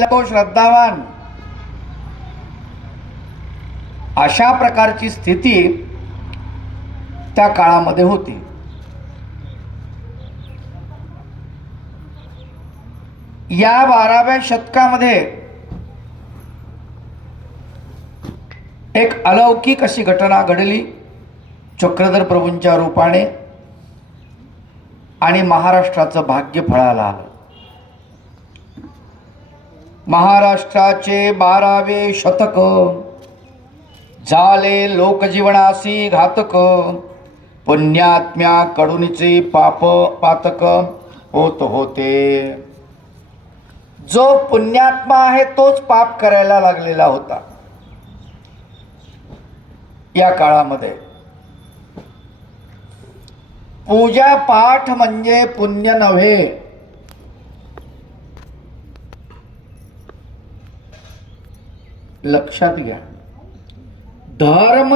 तो श्रद्धावान अशा प्रकारची स्थिती त्या काळामध्ये होती. या 12व्या शतकामध्ये एक अलौकिक अशी घटना घडली चक्रधर प्रभूंच्या रूपाने आणि महाराष्ट्राचं भाग्य फळाला आलं. महाराष्ट्राचे 12वे शतक झाले लोकजीवनासी घातक, पुण्यात्म्या कडूनचे पाप पातक होत होते. जो पुण्यात्मा आहे तोच पाप करायला लागलेला होता. या काळामध्ये पूजा पाठ म्हणजे पुण्य नव्हे, लक्षात घ्या. धर्म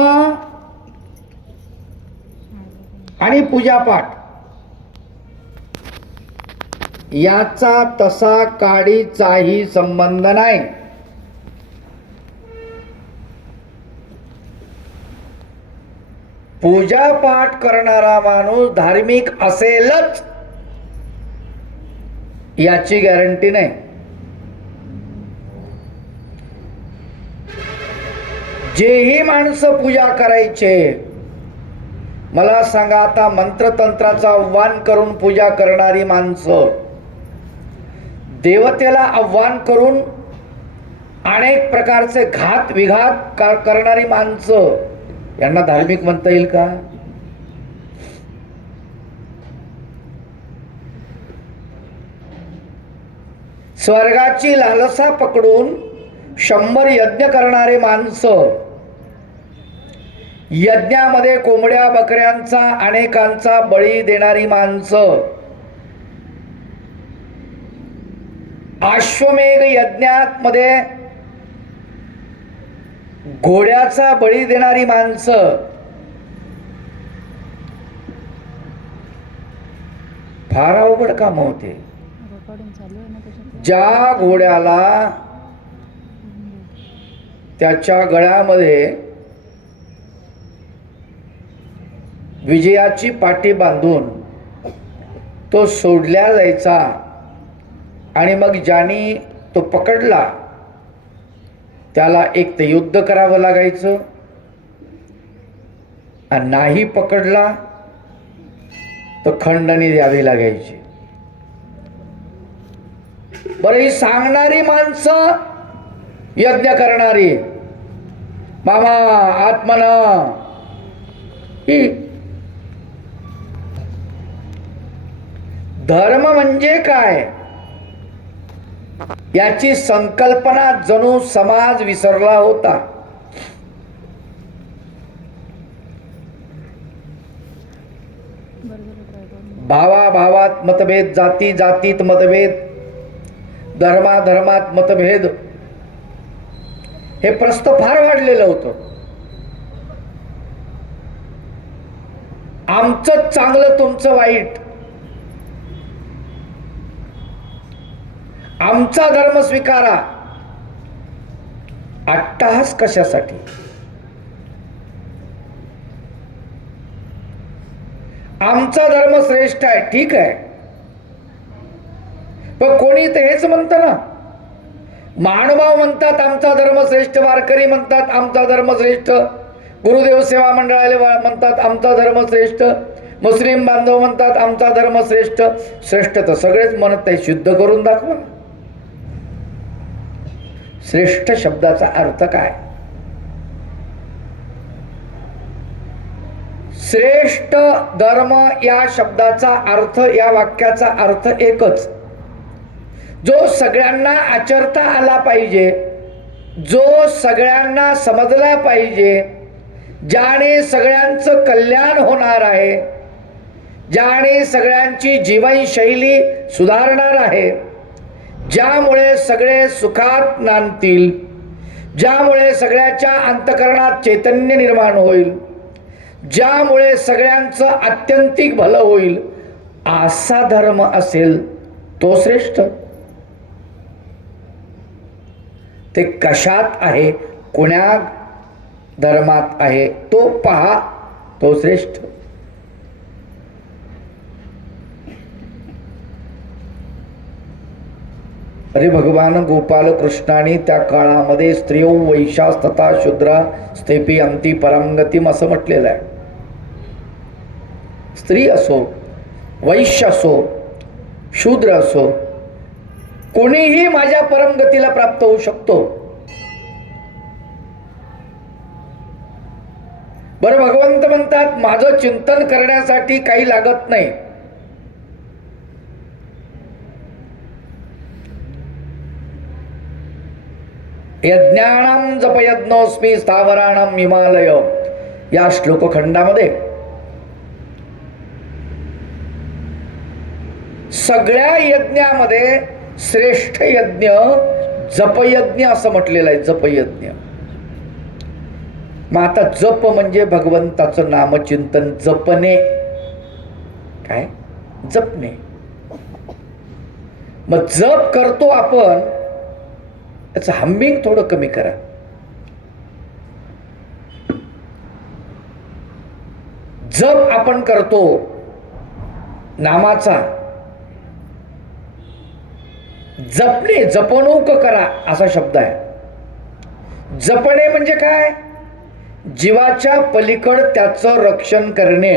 आणि पूजापाठ याचा तसा काडीचाही संबंध नाही. पूजापाठ करणारा माणूस धार्मिक असेलच याची गॅरंटी नाही. जेही माणसं पूजा करायचे, मला सांगा आता मंत्रतंत्राचा आव्हान करून पूजा करणारी माणसं, देवतेला आव्हान करून अनेक प्रकारचे घात विघात करणारी माणसं, यांना धार्मिक म्हणता येईल का? स्वर्गाची लालसा पकडून 100 यज्ञ करणारे माणसं, यज्ञामध्ये कोंबड्या बकऱ्यांचा अनेकांचा बळी देणारी माणसं, अश्वमेध यज्ञामध्ये घोड्याचा बळी देणारी माणसं, फार अवघड काम होते. ज्या घोड्याला त्याच्या गळ्यामध्ये विजयाची पाटी बांधून तो सोडल्या जायचा आणि मग ज्याने तो पकडला त्याला एक तर युद्ध करावं लागायचं, आणि नाही पकडला तर खंडणी द्यावी लागायची. बरं, ही सांगणारी माणसं यज्ञ करणारी, मामा आत्मना, ही धर्म म्हणजे काय याची संकल्पना जणू समाज विसरला होता. भावाभावात मतभेद, जाती जातीत मतभेद, धर्माधर्मात मतभेद, हे प्रस्त फार वाढलेलं होतं. आमचं चांगलं तुमचं वाईट, आमचा धर्म स्वीकारा. अट्टहास कशासाठी? आमचा धर्म श्रेष्ठ आहे, ठीक आहे, पण कोणी तर हेच म्हणतं ना. महानुभाव म्हणतात आमचा धर्म श्रेष्ठ, वारकरी म्हणतात आमचा धर्म श्रेष्ठ, गुरुदेव सेवा मंडळाले म्हणतात आमचा धर्म श्रेष्ठ, मुस्लिम बांधव म्हणतात आमचा धर्म श्रेष्ठ. श्रेष्ठ तर सगळेच म्हणत आहे, सिद्ध करून दाखवा. श्रेष्ठ शब्दाचा अर्थ काय? श्रेष्ठ धर्म या शब्दाचा अर्थ, या वाक्याचा अर्थ एकच, जो सगळ्यांना आचरता आला पाहिजे, जो सगळ्यांना समजला पाहिजे, ज्याने सगळ्यांचं कल्याण होणार आहे, ज्याने सगळ्यांची जीवनशैली सुधारणार आहे, ज्यामुळे सगळे सुखात नांदतील, ज्यामुळे सगळ्याच्या अंतःकरणात चैतन्य निर्माण होईल, ज्यामुळे सगळ्यांचं आत्यंतिक भलं होईल, असा धर्म असेल तो श्रेष्ठ. ते कशात आहे, कोण्या धर्मात आहे, तो पहा, तो श्रेष्ठ. अरे भगवान गोपाल कृष्णाने त्या काळामध्ये स्त्रियो वैशास तथा शूद्रा स्तेपी अंती परमगतीम असं म्हटलेलं आहे. स्त्री असो, वैश्य असो, शूद्र असो, कोणीही माझ्या परमगतीला प्राप्त होऊ शकतो. बरं, भगवंत म्हणतात माझं चिंतन करण्यासाठी काही लागत नाही. यज्ञानां जपयज्ञोस्मी स्थावराणां हिमालय या श्लोकखंडामध्ये सगळ्या यज्ञामध्ये श्रेष्ठ यज्ञ जपयज्ञ असं म्हटलेलं आहे. जपयज्ञ. मग आता जप म्हणजे भगवंताचं नामचिंतन, जपणे. काय? जपणे. मग जप करतो आपण, त्याचं हम्मिंग थोडं कमी करा. जप आपण करतो नामाचा, जपणे, जपणूक करा असा शब्द आहे. जपणे म्हणजे काय? जीवाच्या पलीकड त्याचं रक्षण करणे.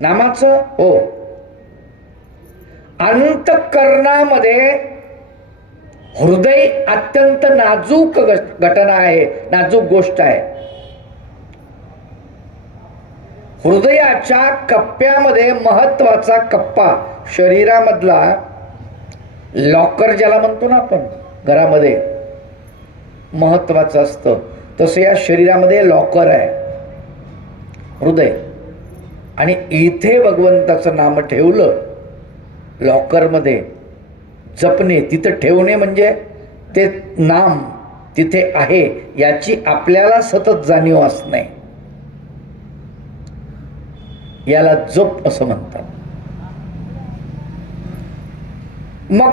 नामाचं हो. अंतःकरणामध्ये हृदय अत्यंत नाजूक घटना आहे, नाजूक गोष्ट आहे. हृदयाच्या कप्प्यामध्ये महत्वाचा कप्पा, शरीरामधला लॉकर ज्याला म्हणतो ना आपण, घरामध्ये महत्वाचं असतं, तसं या शरीरामध्ये लॉकर आहे, हृदय. आणि इथे भगवंताचं नाम ठेवलं लॉकरमध्ये, जपणे, तिथं ठेवणे म्हणजे ते नाम तिथे आहे याची आपल्याला सतत जाणीव असणे, याला जप असं म्हणतात. मग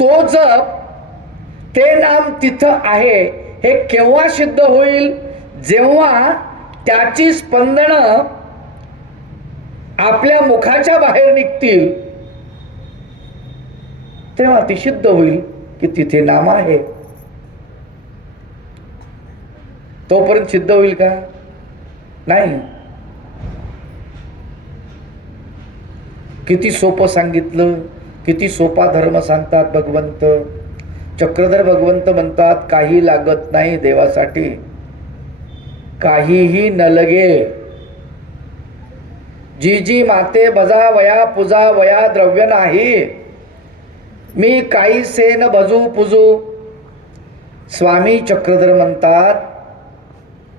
तो जप, ते नाम तिथं आहे, हे केव्हा सिद्ध होईल? जेव्हा त्याची स्पंदनं आपल्या मुखाच्या बाहेर निघतील, तेव्हा ती सिद्ध होईल की तिथे नाम आहे. तोपर्यंत सिद्ध होईल का? नाही. किती सोपं सांगितलं, किती सोपा धर्म सांगतात भगवंत. चक्रधर भगवंत म्हणतात काही लागत नाही देवासाठी, काहीही न लगे. जी जी माते बजा वया पूजा वया द्रव्य नाही, मी काही से न भजू पूजू. स्वामी चक्रधर म्हणतात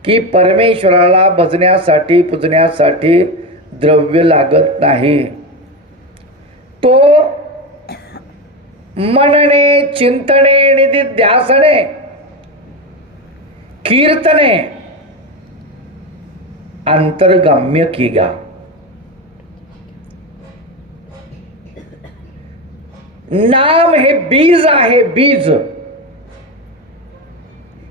की परमेश्वराला भजण्यासाठी पूजण्यासाठी द्रव्य लागत नाही. तो मनने, चिंतने, निधिध्यासने, कीर्तने अंतर्गम्य कीगा. नाम हे बीज आहे, बीज.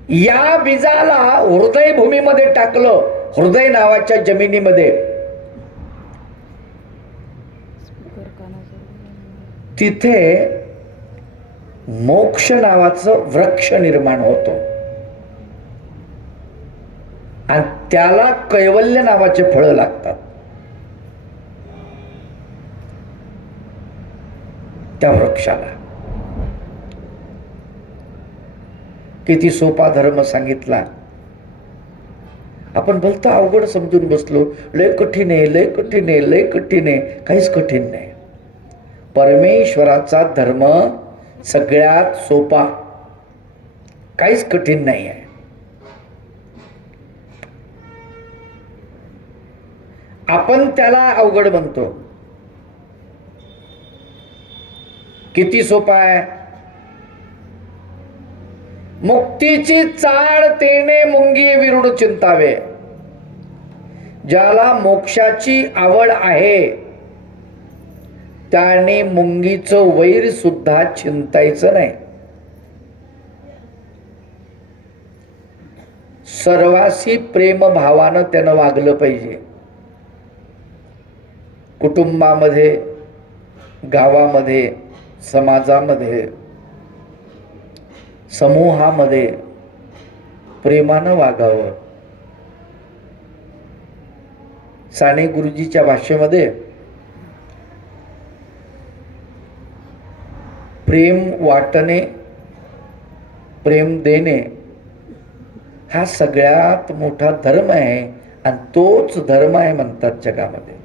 या बीजाला हृदय भूमीमध्ये टाकलं, हृदय नावाच्या जमिनीमध्ये, तिथे मोक्ष नावाचं वृक्ष निर्माण होतो आणि त्याला कैवल्य नावाचे फळं लागतात. त्या वृक्षाला किती सोपा धर्म सांगितला. आपण भलतं अवघड समजून बसलो, लय कठीण आहे, लय कठीण आहे, लय कठीण आहे. काहीच कठीण नाही. परमेश्वराचा धर्म सगळ्यात सोपा, काहीच कठीण नाही आहे. आपण त्याला अवघड म्हणतो. किती सोपा आहे. मुक्तीची चाड तेने मुंगी विरुड चिंतावे. ज्याला मोक्षाची आवड आहे त्याने मुंगीचं वैर सुद्धा चिंतायचं नाही. सर्वाशी प्रेम भावानं त्यानं वागलं पाहिजे. कुटुंबामध्ये, गावामध्ये, समाजामध्ये, समूहामध्ये प्रेमानं वागावं. साने गुरुजीच्या भाषेमध्ये प्रेम वाटणे, प्रेम देणे हा सगळ्यात मोठा धर्म आहे आणि तोच धर्म आहे म्हणतात जगामध्ये.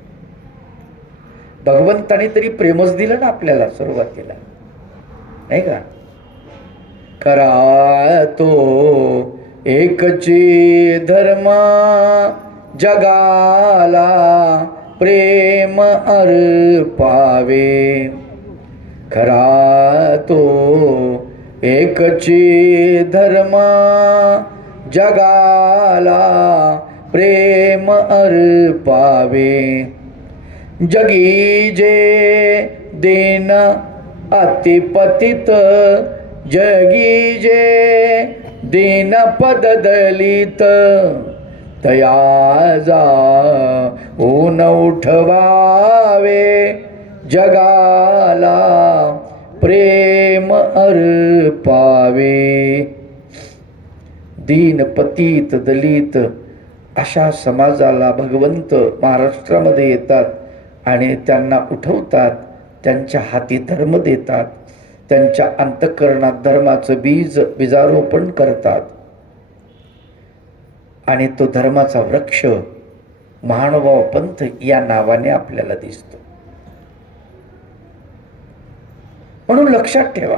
भगवंताने तरी प्रेमच दिलं ना आपल्याला सुरुवातीला, नाही का? करा तो एकची धर्म जगाला प्रेम अर्पावे. खरा तो एकची धर्म जगाला प्रेम अर्पावे. जगी जे दीन अतिपतित, जगी जे दीन पद दलित, तया जाऊन उठवावे जगाला प्रेम अर्पावे. दीन पतित दलित अशा समाजाला भगवंत महाराष्ट्रामध्ये येतात आणि त्यांना उठवतात, त्यांच्या हाती धर्म देतात, त्यांच्या अंतःकरणात धर्माचं बीजारोपण करतात आणि तो धर्माचा वृक्ष महानुभाव पंथ या नावाने आपल्याला दिसतो. म्हणून लक्षात ठेवा,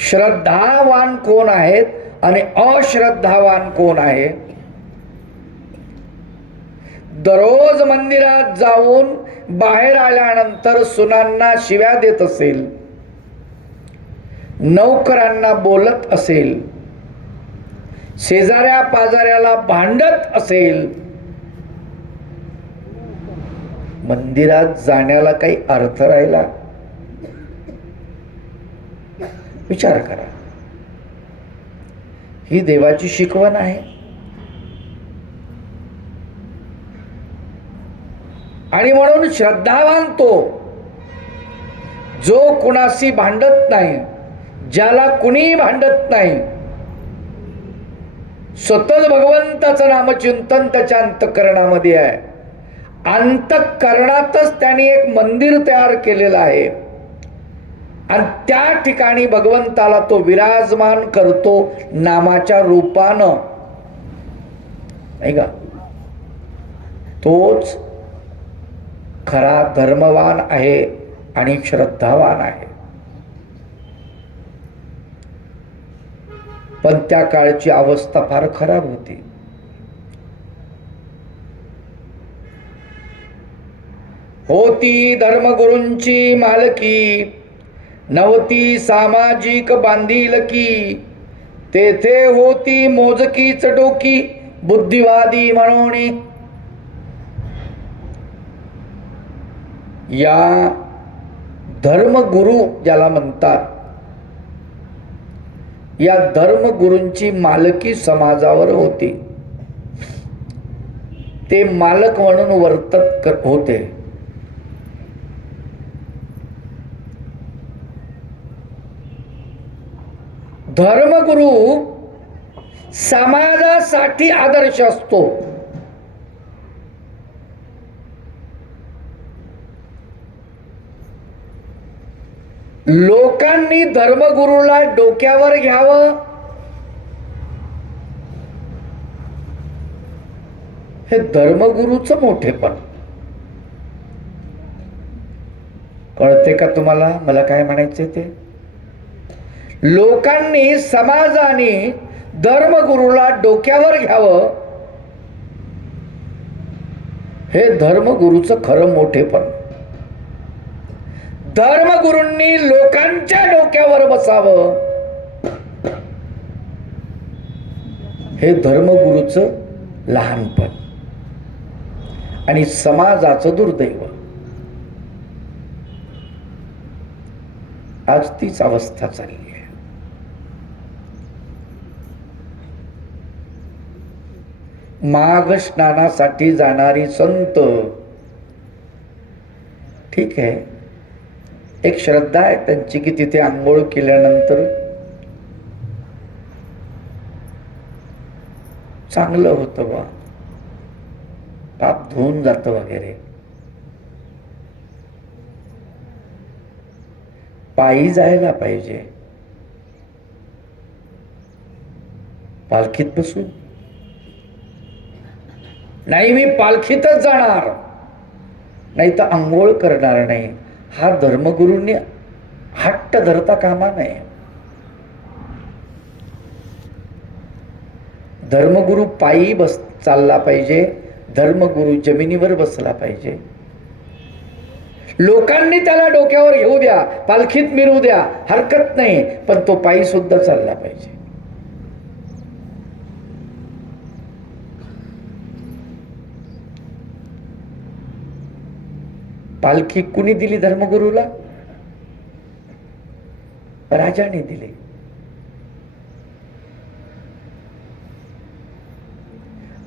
श्रद्धावान कोण आहेत आणि अश्रद्धावान कोण आहे. दररोज मंदिरात जाऊन बाहेर आल्यानंतर सुनांना शिव्या देत असेल, नौकरांना बोलत असेल, शेजाऱ्या पाजाऱ्याला भांडत असेल, मंदिरात जाण्याला काही अर्थ राहिला? विचार करा. ही देवाची शिकवण आहे. आणि म्हणून श्रद्धावान तो जो कुणाशी भांडत नाही, ज्याला कुणी भांडत नाही, स्वतःच भगवंताचं नामचिंतन त्याच्या अंतःकरणामध्ये आहे. अंतःकरणातच त्याने एक मंदिर तयार केलेलं आहे आणि त्या ठिकाणी भगवंताला तो विराजमान करतो नामाच्या रूपानं, नाही का? तोच खरा धर्मवान आहे आणि श्रद्धावान आहे. पण त्या काळची अवस्था फार खराब होती. होती धर्मगुरूंची मालकी, नव्हती सामाजिक बांधिलकी, तेथे होती मोजकीच डोकी बुद्धिवादी म्हणून. या धर्मगुरू ज्याला म्हणतात, या धर्मगुरूंची मालकी समाजावर होती. ते मालक म्हणून वर्तत होते. धर्मगुरू समाजासाठी आदर्श असतो. लोकांनी धर्मगुरूला डोक्यावर घ्यावं हे धर्मगुरूचं मोठेपण. कळते का तुम्हाला मला काय म्हणायचे ते? लोकांनी, समाजाने धर्मगुरूला डोक्यावर घ्यावं हे धर्मगुरूचं खरं मोठेपण. धर्मगुरूंनी लोकांच्या डोक्यावर बसावं हे धर्मगुरूचं लहानपण आणि समाजाचं दुर्दैव. आज तीच अवस्था चालली आहे. माघ स्नानासाठी जाणारी संत, ठीक आहे, एक श्रद्धा आहे त्यांची की तिथे आंघोळ केल्यानंतर चांगलं होतं बा, पाप धुवून जातं वगैरे. पायी जायला पाहिजे, पालखीत बसून नाही, मी पालखीतच जाणार, नाही तर आंघोळ करणार नाही, हा धर्मगुरूंनी हट्ट धरता कामा नये. धर्मगुरू पायी चालला पाहिजे, धर्मगुरू जमिनीवर बसला पाहिजे. लोकांनी त्याला डोक्यावर घेऊ द्या, पालखीत मिरवू द्या, हरकत नाही, पण तो पायी सुद्धा चालला पाहिजे. पालखी कुणी दिली धर्मगुरूला? राजाने दिली.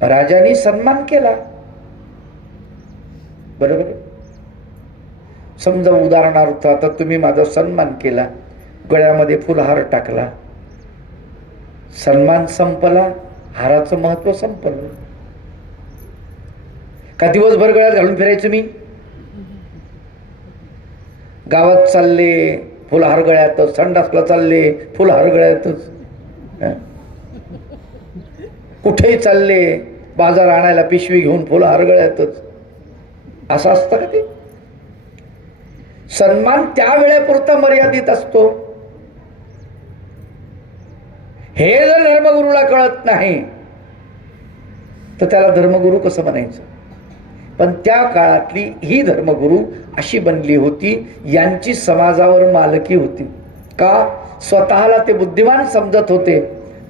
राजाने सन्मान केला, बरोबर. समजा उदाहरणार्थ आता तुम्ही माझा सन्मान केला, गळ्यामध्ये फुलहार टाकला, सन्मान संपला, हाराचं महत्व संपलं. का दिवसभर गळ्यात घालून फिरायचं? मी गावात चालले फुलहार गळ्यातच, संडासला चालले फुलहार गळ्यातच, कुठेही चालले बाजार आणायला पिशवी घेऊन फुलहार गळ्यातच, असं असतं का? ते सन्मान त्या वेळेपुरता मर्यादित असतो. हे जर धर्मगुरूला कळत नाही तर त्याला धर्मगुरू कसं म्हणायचं? पण त्या काळातली ही धर्मगुरू अशी बनली होती, यांची समाजावर मालकी होती. का? स्वतःला ते बुद्धिमान समजत होते,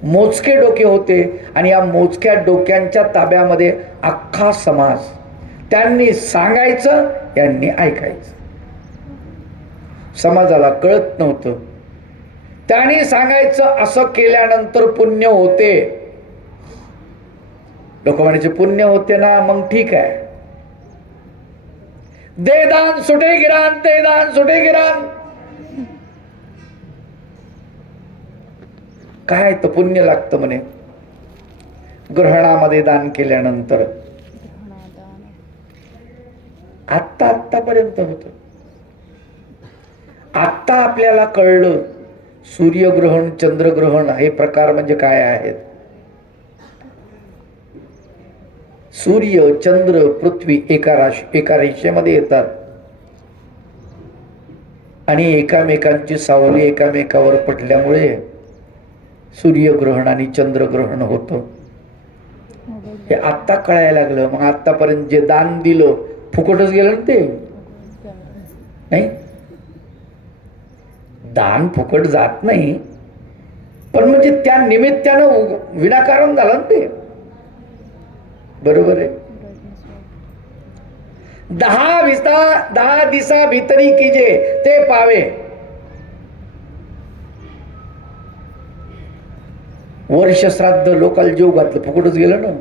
मोजके डोके होते, आणि या मोजक्या डोक्यांच्या ताब्यामध्ये अख्खा समाज. त्यांनी सांगायचं, यांनी ऐकायचं. समाजाला कळत नव्हतं. त्यांनी सांगायचं, असं केल्यानंतर पुण्य होते. लोक म्हणायचे पुण्य होते ना, मग ठीक आहे, दे दान सुटे गिरान, ते दान सुटे गिरान. काय तर पुण्य लागतं म्हणे ग्रहणामध्ये दान केल्यानंतर. आतापर्यंत होत. आता आपल्याला कळलं सूर्यग्रहण, चंद्रग्रहण हे प्रकार म्हणजे काय आहेत. सूर्य, चंद्र, पृथ्वी एका रेषेमध्ये येतात आणि एकामेकांची सावली एकामेकावर पडल्यामुळे सूर्यग्रहण आणि चंद्रग्रहण होतं. हे आत्ता कळायला लागलं. मग आतापर्यंत जे दान दिलं फुकटच गेलं ना ते? नाही, दान फुकट जात नाही, पण म्हणजे त्या निमित्तानं विनाकारण झालं ना ते, बरोबर आहे. 10 दिसा भीतरी कीजे ते पावे. वर्ष श्राद्ध लोकांना जेव घातलं, फुकटच गेलं ना,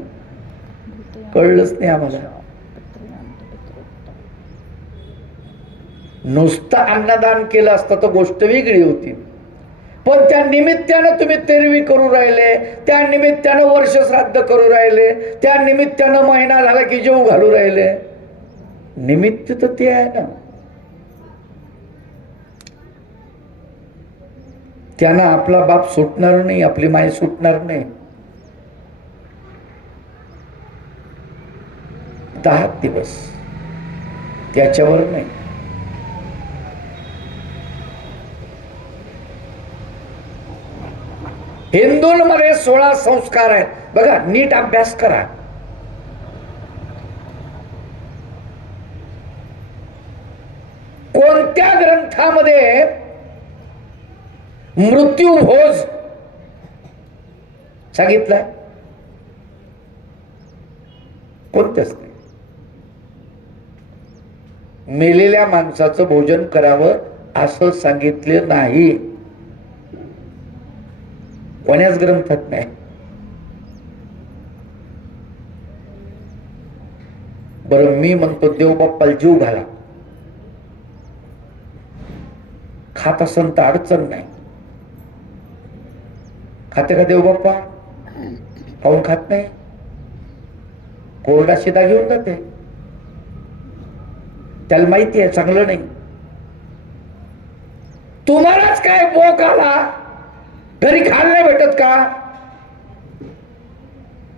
कळलंच नाही आम्हाला. नुसतं अन्नदान केलं असतं तर गोष्ट वेगळी होती, पण त्या निमित्तानं तुम्ही तेरवी करू राहिले, त्या निमित्तानं वर्ष श्राद्ध करू राहिले, त्या निमित्तानं महिना झाला की जेव घालू राहिले. निमित्त तर ते आहे ना. त्यांना आपला बाप सुटणार नाही, आपली माय सुटणार नाही. 10 दिवस त्याच्यावर नाही. हिंदूंमध्ये 16 संस्कार आहेत बघा, नीट अभ्यास करा. कोणत्या ग्रंथामध्ये मृत्यू भोज सांगितलं? कोणत्याच नाही. मेलेल्या माणसाचं भोजन करावं असं सांगितले नाही, कोण्याच ग्रंथात नाही. बरं मी म्हणतो देव बाप्पाला जीव घाला, खात असन तर अडचण नाही. खाते का देव बाप्पा? पाहून खात नाही, कोरडा शिदा घेऊन जाते. त्याला माहिती आहे चांगलं नाही. तुम्हालाच काय बोक आला, घरी खायला नाही भेटत का?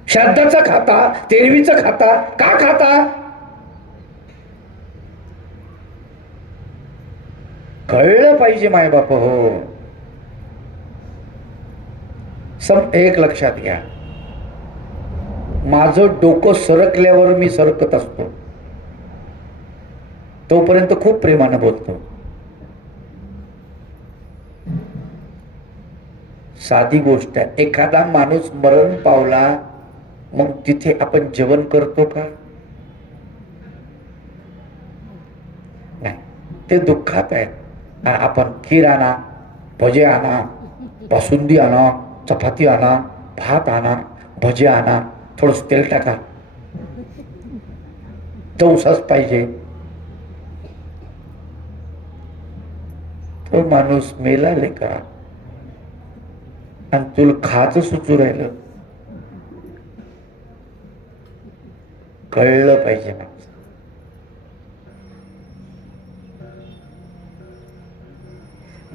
श्राद्धाचा खाता, तेरवीचं खाता, का खाता? कळलं पाहिजे माय बाप हो. एक लक्षात घ्या, माझं डोकं सरकल्यावर मी सरकत असतो, तोपर्यंत खूप प्रेमानं बोलतो. साधी गोष्ट आहे, एखादा माणूस मरण पावला, मग तिथे आपण जेवण करतो का? नाही, ते दुःखात आहे. आपण खीर आणा, भजे आणा, बासुंदी आणा, चपाती आणा, भात आणा, भजे आणा, थोडस तेल टाका, चौसाच पाहिजे. तो माणूस मेलाले का? आणि तुला खाच सुचू राहिलं. कळलं पाहिजे ना.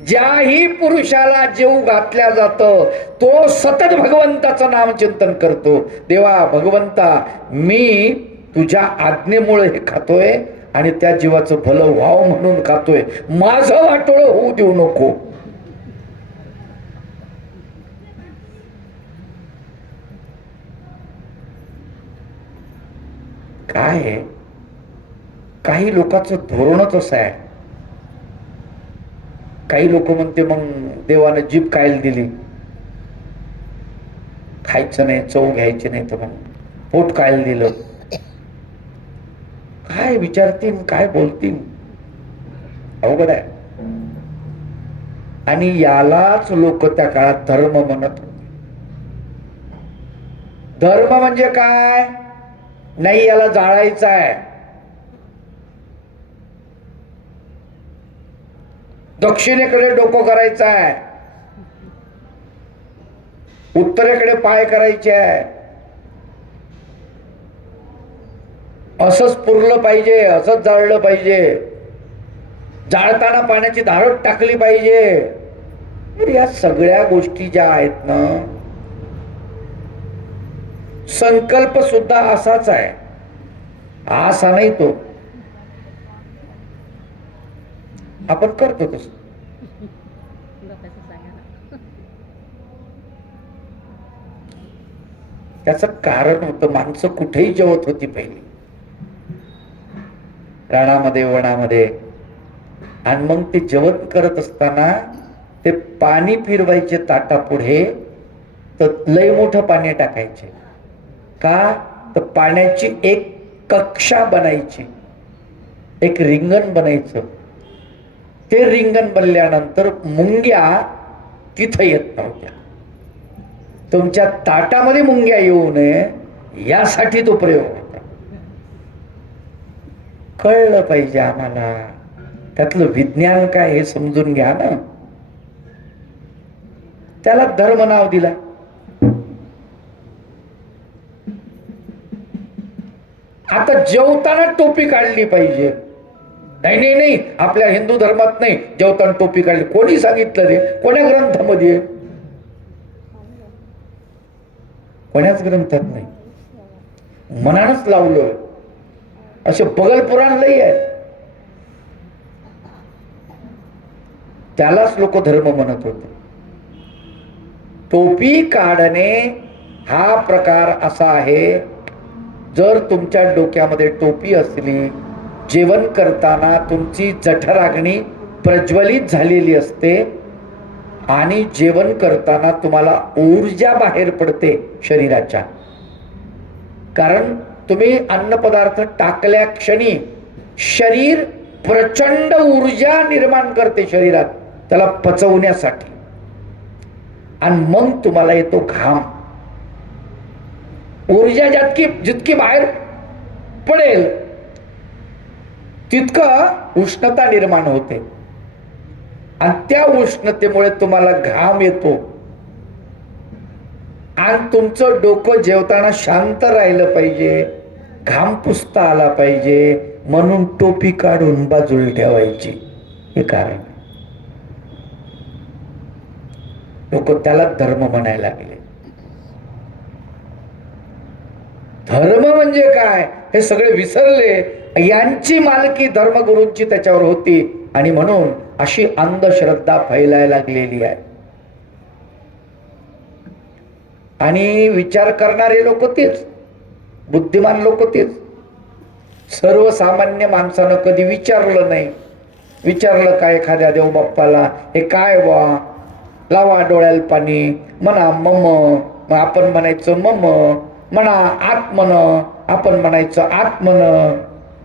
ज्याही पुरुषाला जीव घातल्या जात, तो सतत भगवंताचं नाम चिंतन करतो. देवा भगवंता, मी तुझ्या आज्ञेमुळे हे खातोय आणि त्या जीवाचं भलं व्हावं म्हणून खातोय, माझं वाटोळं होऊ देऊ नको. काय काही लोकांचं धोरणच असं आहे. काही लोक म्हणते मग देवानं जीभ खायला दिली, खायचं नाही, चव घ्यायची नाही, तर मग पोट खायला दिलं. काय विचारतील, काय बोलतील, अवघड आहे. आणि यालाच लोक त्या काळात धर्म म्हणत होते. धर्म म्हणजे काय? नाही, याला जाळायचं आहे, दक्षिणेकडे डोकं करायचं आहे, उत्तरेकडे पाय करायचे आहे, असंच पुरलं पाहिजे, असंच जाळलं पाहिजे, जाळताना पाण्याची धारट टाकली पाहिजे. या सगळ्या गोष्टी ज्या आहेत ना, संकल्प सुद्धा असाच आहे, असा नाही तो. आपण करतो तस. त्याच कारण होतं, माणसं कुठेही जेवत होती पहिली, रानामध्ये, वनामध्ये. आणि मग ते जेवण करत असताना ते पाणी फिरवायचे ताटापुढे, तर लय मोठं पाणी टाकायचे. का? तर पाण्याची एक कक्षा बनायची, एक रिंगण बनायचं. ते रिंगण बनल्यानंतर मुंग्या तिथं येत नव्हत्या. तुमच्या ताटामध्ये मुंग्या येऊ नये यासाठी तो प्रयोग होता. कळलं पाहिजे आम्हाला, त्यातलं विज्ञान काय हे समजून घ्या ना. त्याला धर्म नाव दिला. आता जेवताना टोपी काढली पाहिजे. नाही नाही नाही, आपल्या हिंदू धर्मात नाही, जेवताना टोपी काढली. कोणी सांगितलं रे? कोण्या ग्रंथामध्ये? कोण्याच ग्रंथात नाही, मनानच लावलं. असे बगल पुराण लई आहे, त्यालाच लोक धर्म म्हणत होते. टोपी काढणे हा प्रकार असा आहे, जर तुमच्या डोक्यामध्ये टोपी असली, जेवण करताना तुमची जठराग्नी प्रज्वलित झालेली असते आणि जेवण करताना तुम्हाला ऊर्जा बाहेर पडते शरीराच्या. कारण तुम्ही अन्नपदार्थ टाकल्या क्षणी शरीर प्रचंड ऊर्जा निर्माण करते शरीरात त्याला पचवण्यासाठी. आणि मग तुम्हाला येतो घाम. ऊर्जा जितकी बाहेर पडेल तितकं उष्णता निर्माण होते आणि त्या उष्णतेमुळे तुम्हाला घाम येतो. आणि तुमचं डोकं जेवताना शांत राहिलं पाहिजे, घाम पुसता आला पाहिजे, म्हणून टोपी काढून बाजूला ठेवायची. हे कारण लोक त्याला धर्म म्हणायला लागले. धर्म म्हणजे काय हे सगळे विसरले. यांची मालकी धर्मगुरूंची त्याच्यावर होती आणि म्हणून अशी अंधश्रद्धा फैलायला लागलेली आहे. आणि विचार करणारे लोक तेच, बुद्धिमान लोक तेच. सर्वसामान्य माणसानं कधी विचारलं नाही. विचारलं काय एखाद्या देव बाप्पाला, हे काय वा, लावा डोळ्याला पाणी, म्हणा मम, मग आपण म्हणायचं मम, म्हणा आत्मन, आपण म्हणायचं आत्मन.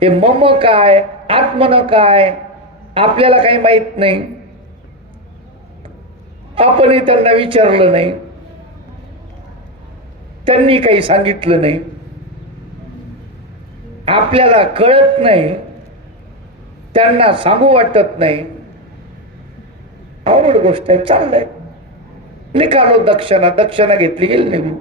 हे मम काय आत्मन काय आपल्याला काही माहित नाही. आपणही त्यांना विचारलं नाही, त्यांनी काही सांगितलं नाही, आपल्याला कळत नाही, त्यांना सांगू वाटत नाही. अवघड गोष्ट आहे. चाललंय निघालो दक्षिणा, दक्षिणा घेतली गेली निघून.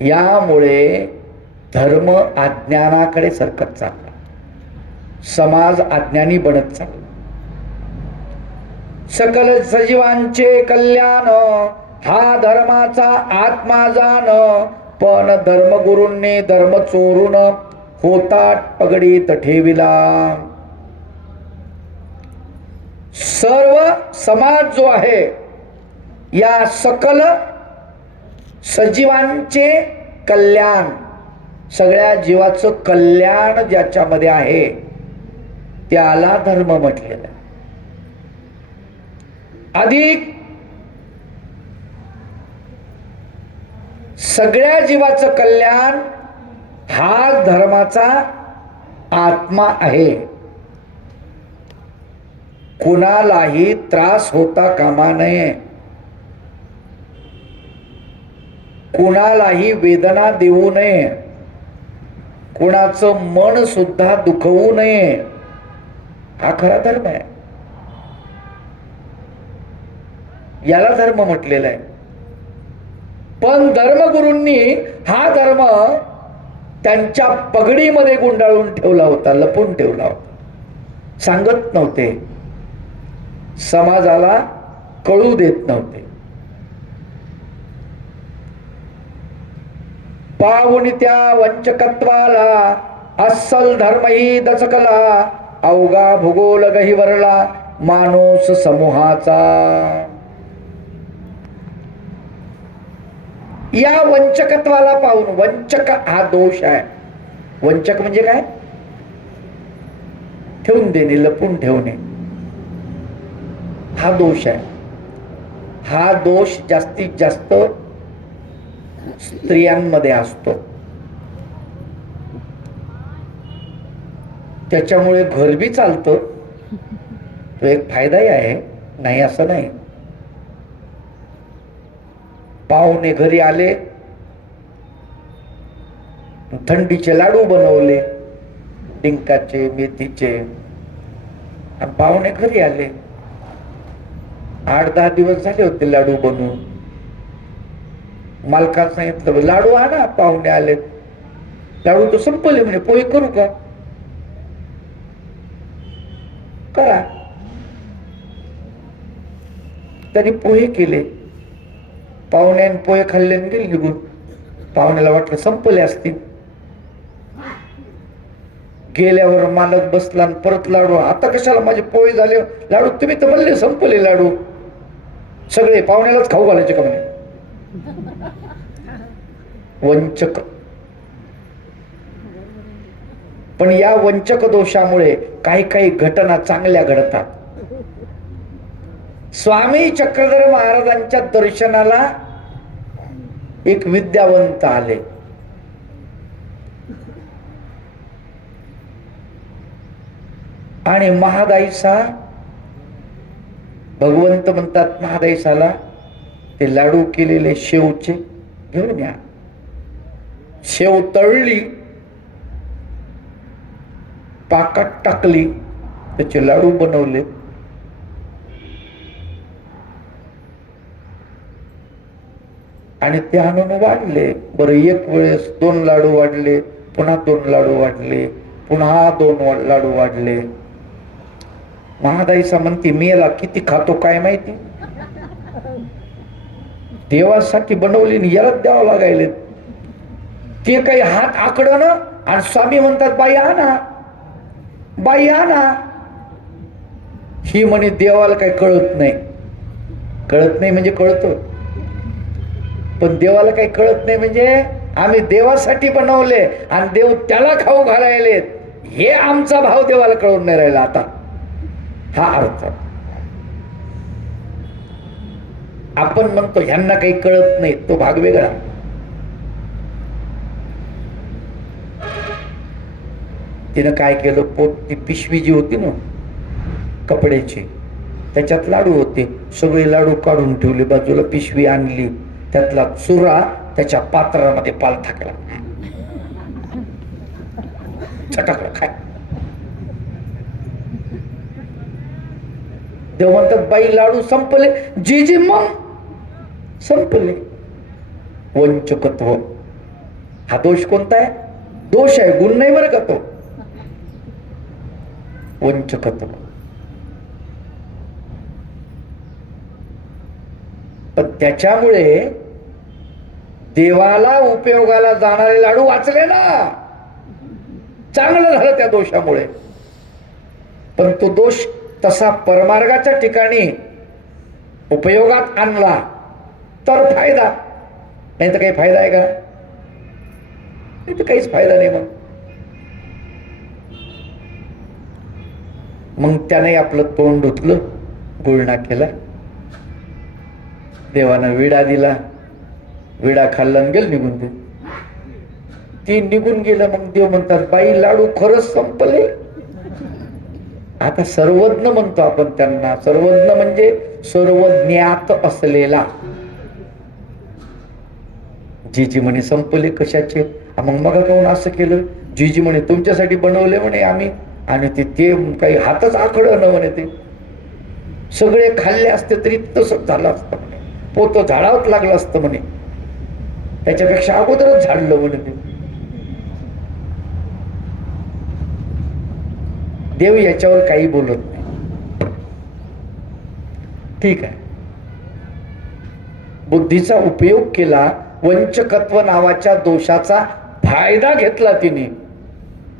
यामुळे धर्म अज्ञानाकडे सरकत चालला, समाज अज्ञानी बनत चालला. सकल सजीवांचे कल्याण हा धर्माचा आत्मा जाण, पण धर्मगुरूंनी धर्म चोरून होतात पगडीत ठेविला. सर्व समाज जो आहे या सकल सजीवांचे कल्याण, सगळ्या जीवाचं कल्याण ज्याच्यामध्ये आहे त्याला धर्म म्हटलेलं आहे. अधिक सगळ्या जीवाचं कल्याण हा धर्माचा आत्मा आहे. कुणालाही त्रास होता कामा नये, कुणालाही वेदना देऊ नये, कुणाचं मन सुद्धा दुखवू नये. हा खरा धर्म आहे. याला धर्म म्हटलेला आहे. पण धर्मगुरूंनी हा धर्म त्यांच्या पगडीमध्ये गुंडाळून ठेवला होता, लपून ठेवला होता. सांगत नव्हते, समाजाला कळू देत नव्हते. पाहुन त्या वंचकत्वाला अस्सल धर्मही दचकला, अवघा भूगोल गहिवरला माणूस समूहाचा. या वंचकत्वाला पाहून, वंचक हा दोष आहे. वंचक म्हणजे काय? ठेवून देणे, लपून ठेवणे, हा दोष आहे. हा दोष जास्तीत जास्त स्त्रियांमध्ये असतो. त्याच्यामुळे घर बी चालतं, तो एक फायदाही आहे, नाही असं नाही. पाहुणे घरी आले, थंडीचे लाडू बनवले, डिंकाचे, मेथीचे. पाहुणे घरी आले, 8-10 दिवस झाले होते लाडू बनवून. मालकाला सांगितलं लाडू आणा, पाहुणे आले. लाडू तर संपले म्हणे, पोहे करू का? करा. त्यांनी पोहे केले. पाहुण्याने पोहे खाल्ले गेले निघून. पाहुण्याला वाटलं संपले असतील. गेल्यावर मालक बसला आणि परत लाडू, आता कशाला माझे पोहे झाले लाडू? तुम्ही तर म्हणले संपले लाडू. सगळे पाहुण्यालाच खाऊ घालायचे का म्हणे? वंचक. पण या वंचक दोषामुळे काही काही घटना चांगल्या घडतात. स्वामी चक्रधर महाराजांच्या दर्शनाला एक विद्यावंत आले. आणि महादाईसा, भगवंत म्हणतात महादाईसाला ते लाडू केलेले शेवचे घेऊन या. शेव तळली, पाकात टाकली, त्याचे लाडू बनवले. आणि ते आणून वाढले. बरं, एक वेळेस 2 लाडू वाढले, पुन्हा 2 लाडू वाढले, पुन्हा 2 लाडू वाढले. महादाईसा म्हणते, मी याला किती खातो काय माहिती, देवासाठी बनवली आणि यालाच द्यावं लागायले. ते काही हात आकडं ना, आणि स्वामी म्हणतात बाई आणा, बाई आणा. ही म्हणे देवाला काही कळत नाही. कळत नाही म्हणजे कळतो, पण देवाला काही कळत नाही म्हणजे आम्ही देवासाठी बनवले आणि देव त्याला खाऊ घालायले, हे आमचा भाव देवाला कळून नाही राहिला आता. हा अर्थ. आपण म्हणतो ह्यांना काही कळत नाही, तो भाग वेगळा. तिनं काय केलं, ती पिशवी जी होती ना कपड्याची, त्याच्यात लाडू होते, सगळे लाडू काढून ठेवले बाजूला. पिशवी आणली, त्यातला चुरा त्याच्या पात्रामध्ये पालथाकला, छटकला. काय देव म्हणतात बाई लाडू संपले, जी मग संपले. वंचकत्व हा दोष कोणता आहे? दोष आहे, गुण नाही बरं का तो. वंचकत्व. पण त्याच्यामुळे देवाला उपयोगाला जाणारे लाडू वाचले ना, चांगलं झालं त्या दोषामुळे. पण तो दोष तसा परमार्गाच्या ठिकाणी उपयोगात आणला तर फायदा, नाही तर काही फायदा आहे का? नाही तर काहीच फायदा नाही. मग त्याने आपलं तोंड धुतलं, गुळणा केला, देवानं विडा दिला, विडा खाल्ला आणि गेलं निघून. ती निघून गेलं. मग देव म्हणतात बाई लाडू खरंच संपले. आता सर्वज्ञ म्हणतो आपण त्यांना. सर्वज्ञ म्हणजे सर्वज्ञात असलेला. जीजी म्हणे संपले कशाचे? मग काहून असं केलं? जीजी म्हणे तुमच्यासाठी बनवले म्हणे आम्ही, आणि ते काही हातच आखडं न म्हणे, ते सगळे खाल्ले असते तरी तसंच झालं असतं म्हणे, पोत झाडावत लागलं असतं म्हणे, त्याच्यापेक्षा अगोदरच झाडलं म्हणे ते. देव याच्यावर काही बोलत नाही. ठीक आहे, बुद्धीचा उपयोग केला, वंचकत्व नावाच्या दोषाचा फायदा घेतला तिने,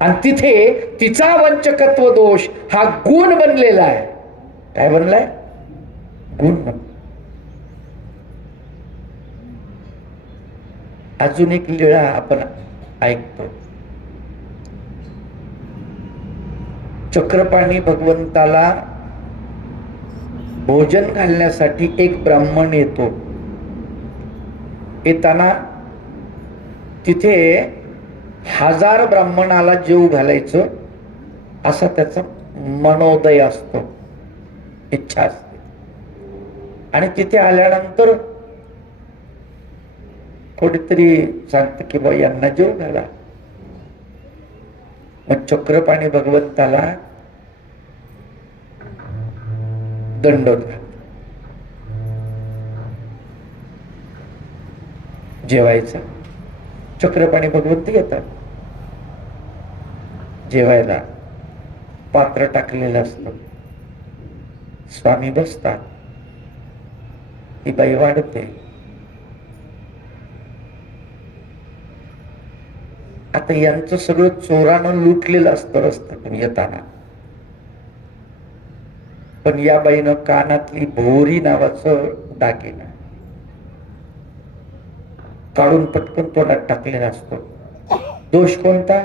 आणि तिथे तिचा वंचकत्व दोष हा गुण बनलेला आहे. काय बनलाय? गुण बन. अजून एक लीळा आपण ऐकतो. चक्रपाणी भगवंताला भोजन घालण्यासाठी एक ब्राह्मण येतो. येताना तिथे 1000 ब्राह्मणाला जेव घालायचं असा त्याचा मनोदय असतो, इच्छा असते. आणि तिथे आल्यानंतर कोणीतरी सांगतं की बा यांना जेव घाला. मग चक्रपाणी भगवंताला दंडोत घालतो. जेवायचं. चक्रपाणी भगवंत येतात जेवायला. पात्र टाकलेलं असतं. स्वामी बसतात. ही बाई वाढते. आता यांचं सगळं चोरानं लुटलेलं असतं रस्त्यातून येताना. पण या बाईनं कानातली भोवरी नावाचं दागिना काढून पटकन तोंडात टाकलेला असतो. दोष कोणता?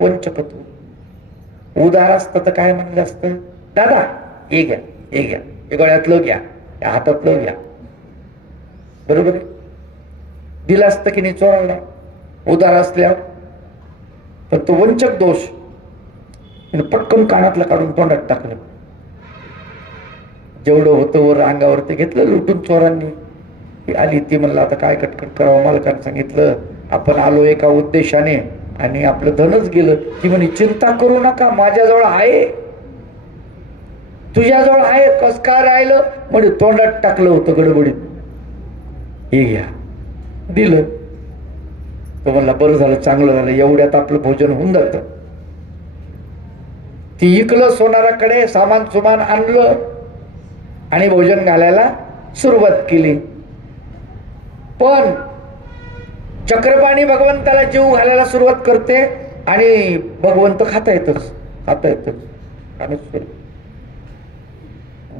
वंचकत्व. उदार असतं तर काय म्हणलं असतं? दादा हे घ्या, हे घ्या, हे गळ्यातलं घ्या, या हातातलं घ्या. बरोबर आहे? दिलं असतं की नाही चोराला, उदार असल्यावर. पण तो वंचक दोष. तिने पटकन कानातलं काढून तोंडात टाकलं. जेवढं होतं वर अंगावरती घेतलं लुटून चोरांनी. ती आली, ती म्हणलं आता काय कटकट करावं. मालकाने सांगितलं आपण आलो एका उद्देशाने आणि आपलं धनच गेलं. ती म्हणे चिंता करू नका, माझ्याजवळ आहे. तुझ्याजवळ आहे, कस काय राहिलं म्हणजे तोंडात टाकलं होतं गडबडीत. हे घ्या, दिलं. तो म्हणला बरं झालं, चांगलं झालं, एवढ्यात आपलं भोजन होऊन जातं. ती इकलं सोनाराकडे, सामान सुमान आणलं आणि भोजन घालायला सुरुवात केली. पण चक्रपाणी भगवंताला जीव घालायला सुरुवात करते आणि भगवंत खाता येतच.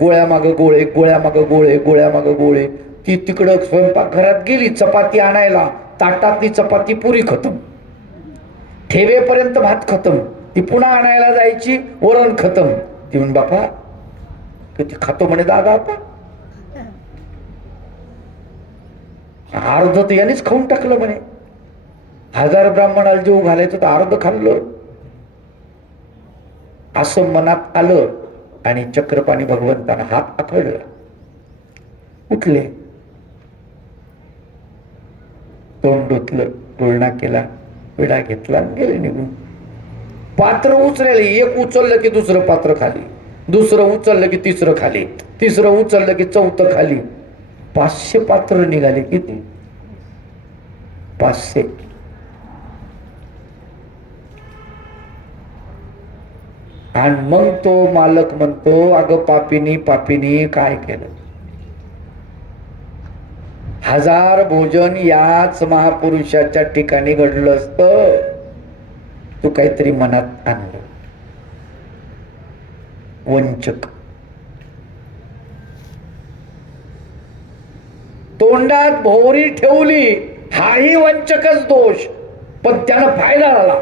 गोळ्या माग गोळे, गोळ्या माग गोळे, गोळ्या माग गोळे. ती तिकडं स्वयंपाक घरात गेली चपाती आणायला. ताटातली चपाती पुरी खतम, ठेवेपर्यंत भात खतम. ती पुन्हा आणायला जायची, वरण खतम. ती म्हण बापा किती खातो म्हणे दादा, आता अर्ध तर यानेच खाऊन टाकलं म्हणे. 1000 ब्राह्मणाला जेव घालायचं तर अर्ध खाल्लं. असं मनात आलं आणि चक्रपाणी भगवंतानं हात आखडला. उठले, तोंड धुतलं, गुळणा केला, विडा घेतला, गेले निघून. पात्र उचलले, एक उचललं की दुसरं पात्र खाली, दुसरं उचललं की तिसरं खाली, तिसरं उचललं की चौथं खाली. 500 पात्र निघाले. किती? 500. आणि मग तो मालक म्हणतो अगं पापिनी पापिनी काय केलं. 1000 भोजन याच महापुरुषाच्या ठिकाणी घडलं असतं, तू काहीतरी मनात आणलं. वंचक. तोंडात भोवरी ठेवली, हाही वंचकच दोष, पण त्यानं फायदा झाला.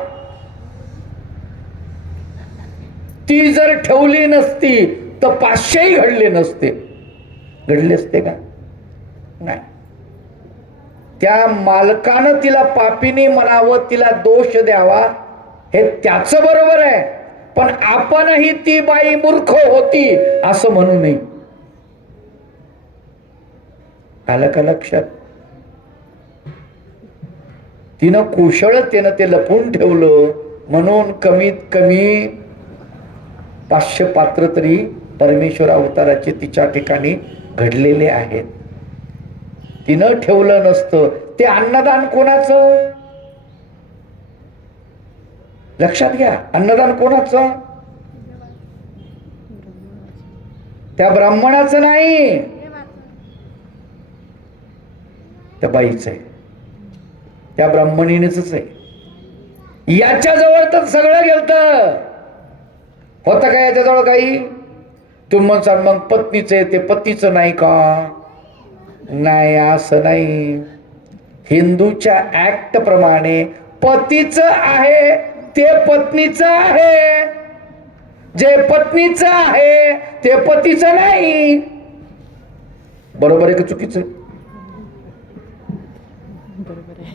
ती जर ठेवली नसती तर 500ही घडले नसते. घडले असते का? नाही. त्या मालकानं तिला पापिनी म्हणावं, तिला दोष द्यावा, हे त्याच बरोबर आहे. पण आपणही ती बाई मूर्ख होती असं म्हणू नये. आलं का लक्षात? तिनं कुशळतेनं ते लपवून ठेवलं म्हणून कमीत कमी 500 पात्र तरी परमेश्वर अवताराचे तिच्या ठिकाणी घडलेले आहेत. तिनं ठेवलं नसतं. ते अन्नदान कोणाचं? लक्षात घ्या, अन्नदान कोणाचं? त्या ब्राह्मणाचं नाही, त्या बाईचं आहे, त्या ब्राह्मणीनेच आहे. याच्याजवळ तर सगळं गेलतं. होतं का याच्याजवळ काही? तुम्ही म्हणसाल मग पत्नीचं आहे ते पतीचं नाही का? नाही, असं नाही. हिंदूच्या ऍक्ट प्रमाणे पतीचं आहे ते पत्नीचं आहे, जे पत्नीचं आहे ते पतीचं नाही. बरोबर आहे का चुकीचं? बरोबर आहे.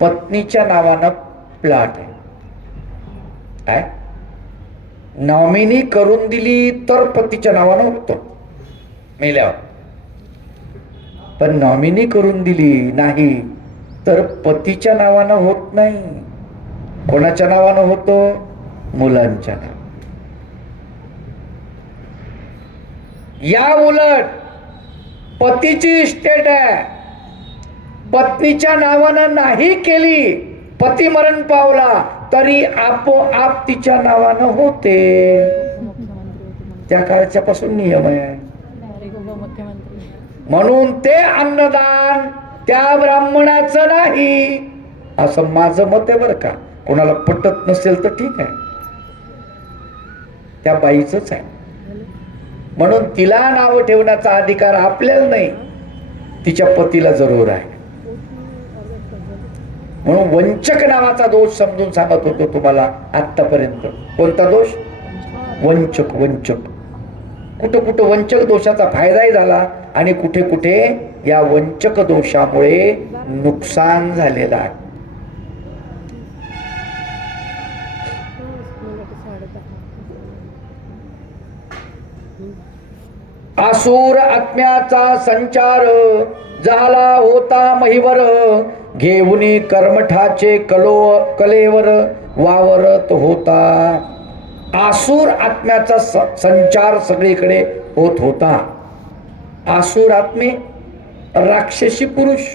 पत्नीच्या नावानं प्लॉट आहे काय? नॉमिनी करून दिली तर पतीच्या नावानं होतं मेल्यावर. पण नॉमिनी करून दिली नाही तर पतीच्या नावानं होत नाही. कोणाच्या नावानं होतो? मुलांच्या नावानं. या उलट पतीची इस्टेट आहे, पत्नीच्या नावानं नाही केली, पती मरण पावला तरी आपोआप तिच्या नावानं होते. त्या काळच्या पासून नियम आहे. म्हणून ते अन्नदान त्या ब्राह्मणाचं नाही असं माझं मत आहे बरं का. कोणाला पटत नसेल तर ठीक आहे, त्या बाईचंच आहे. म्हणून तिला नाव ठेवण्याचा अधिकार आपल्याला नाही, तिच्या पतीला जरूर आहे. म्हणून वंचक नावाचा दोष समजून सांगत होतो तुम्हाला आतापर्यंत. कोणता दोष? वंचक. वंचक कुठं कुठं वंचक दोषाचा फायदाही झाला आणि कुठे कुठे या वंचक दोषामुळे नुकसान झालेलं आहे. आसूर आत्म्याचा संचार झाला होता महिवर, घेऊनी कर्मठाचे कलेवर वावरत होता. आसूर आत्म्याचा संचार सगळीकडे होत होता. आसूर आत्मे राक्षसी पुरुष,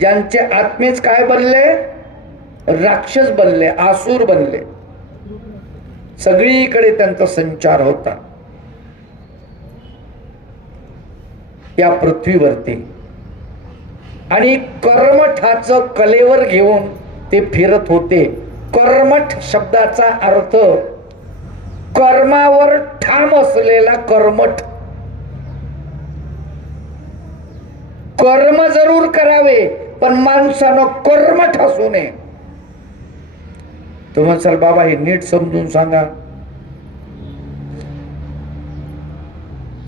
ज्यांचे आत्मेच काय बनले, राक्षस बनले, आसूर बनले. सगळीकडे त्यांचा संचार होता या पृथ्वीवरती. आणि कर्मठाचं कलेवर घेऊन ते फिरत होते. कर्मठ शब्दाचा अर्थ कर्मावर ठाम असलेला कर्मठ. कर्म जरूर करावे पण माणसानं कर्मठ असू नये. तुम्ही म्हणसाल बाबा हे नीट समजून सांगा.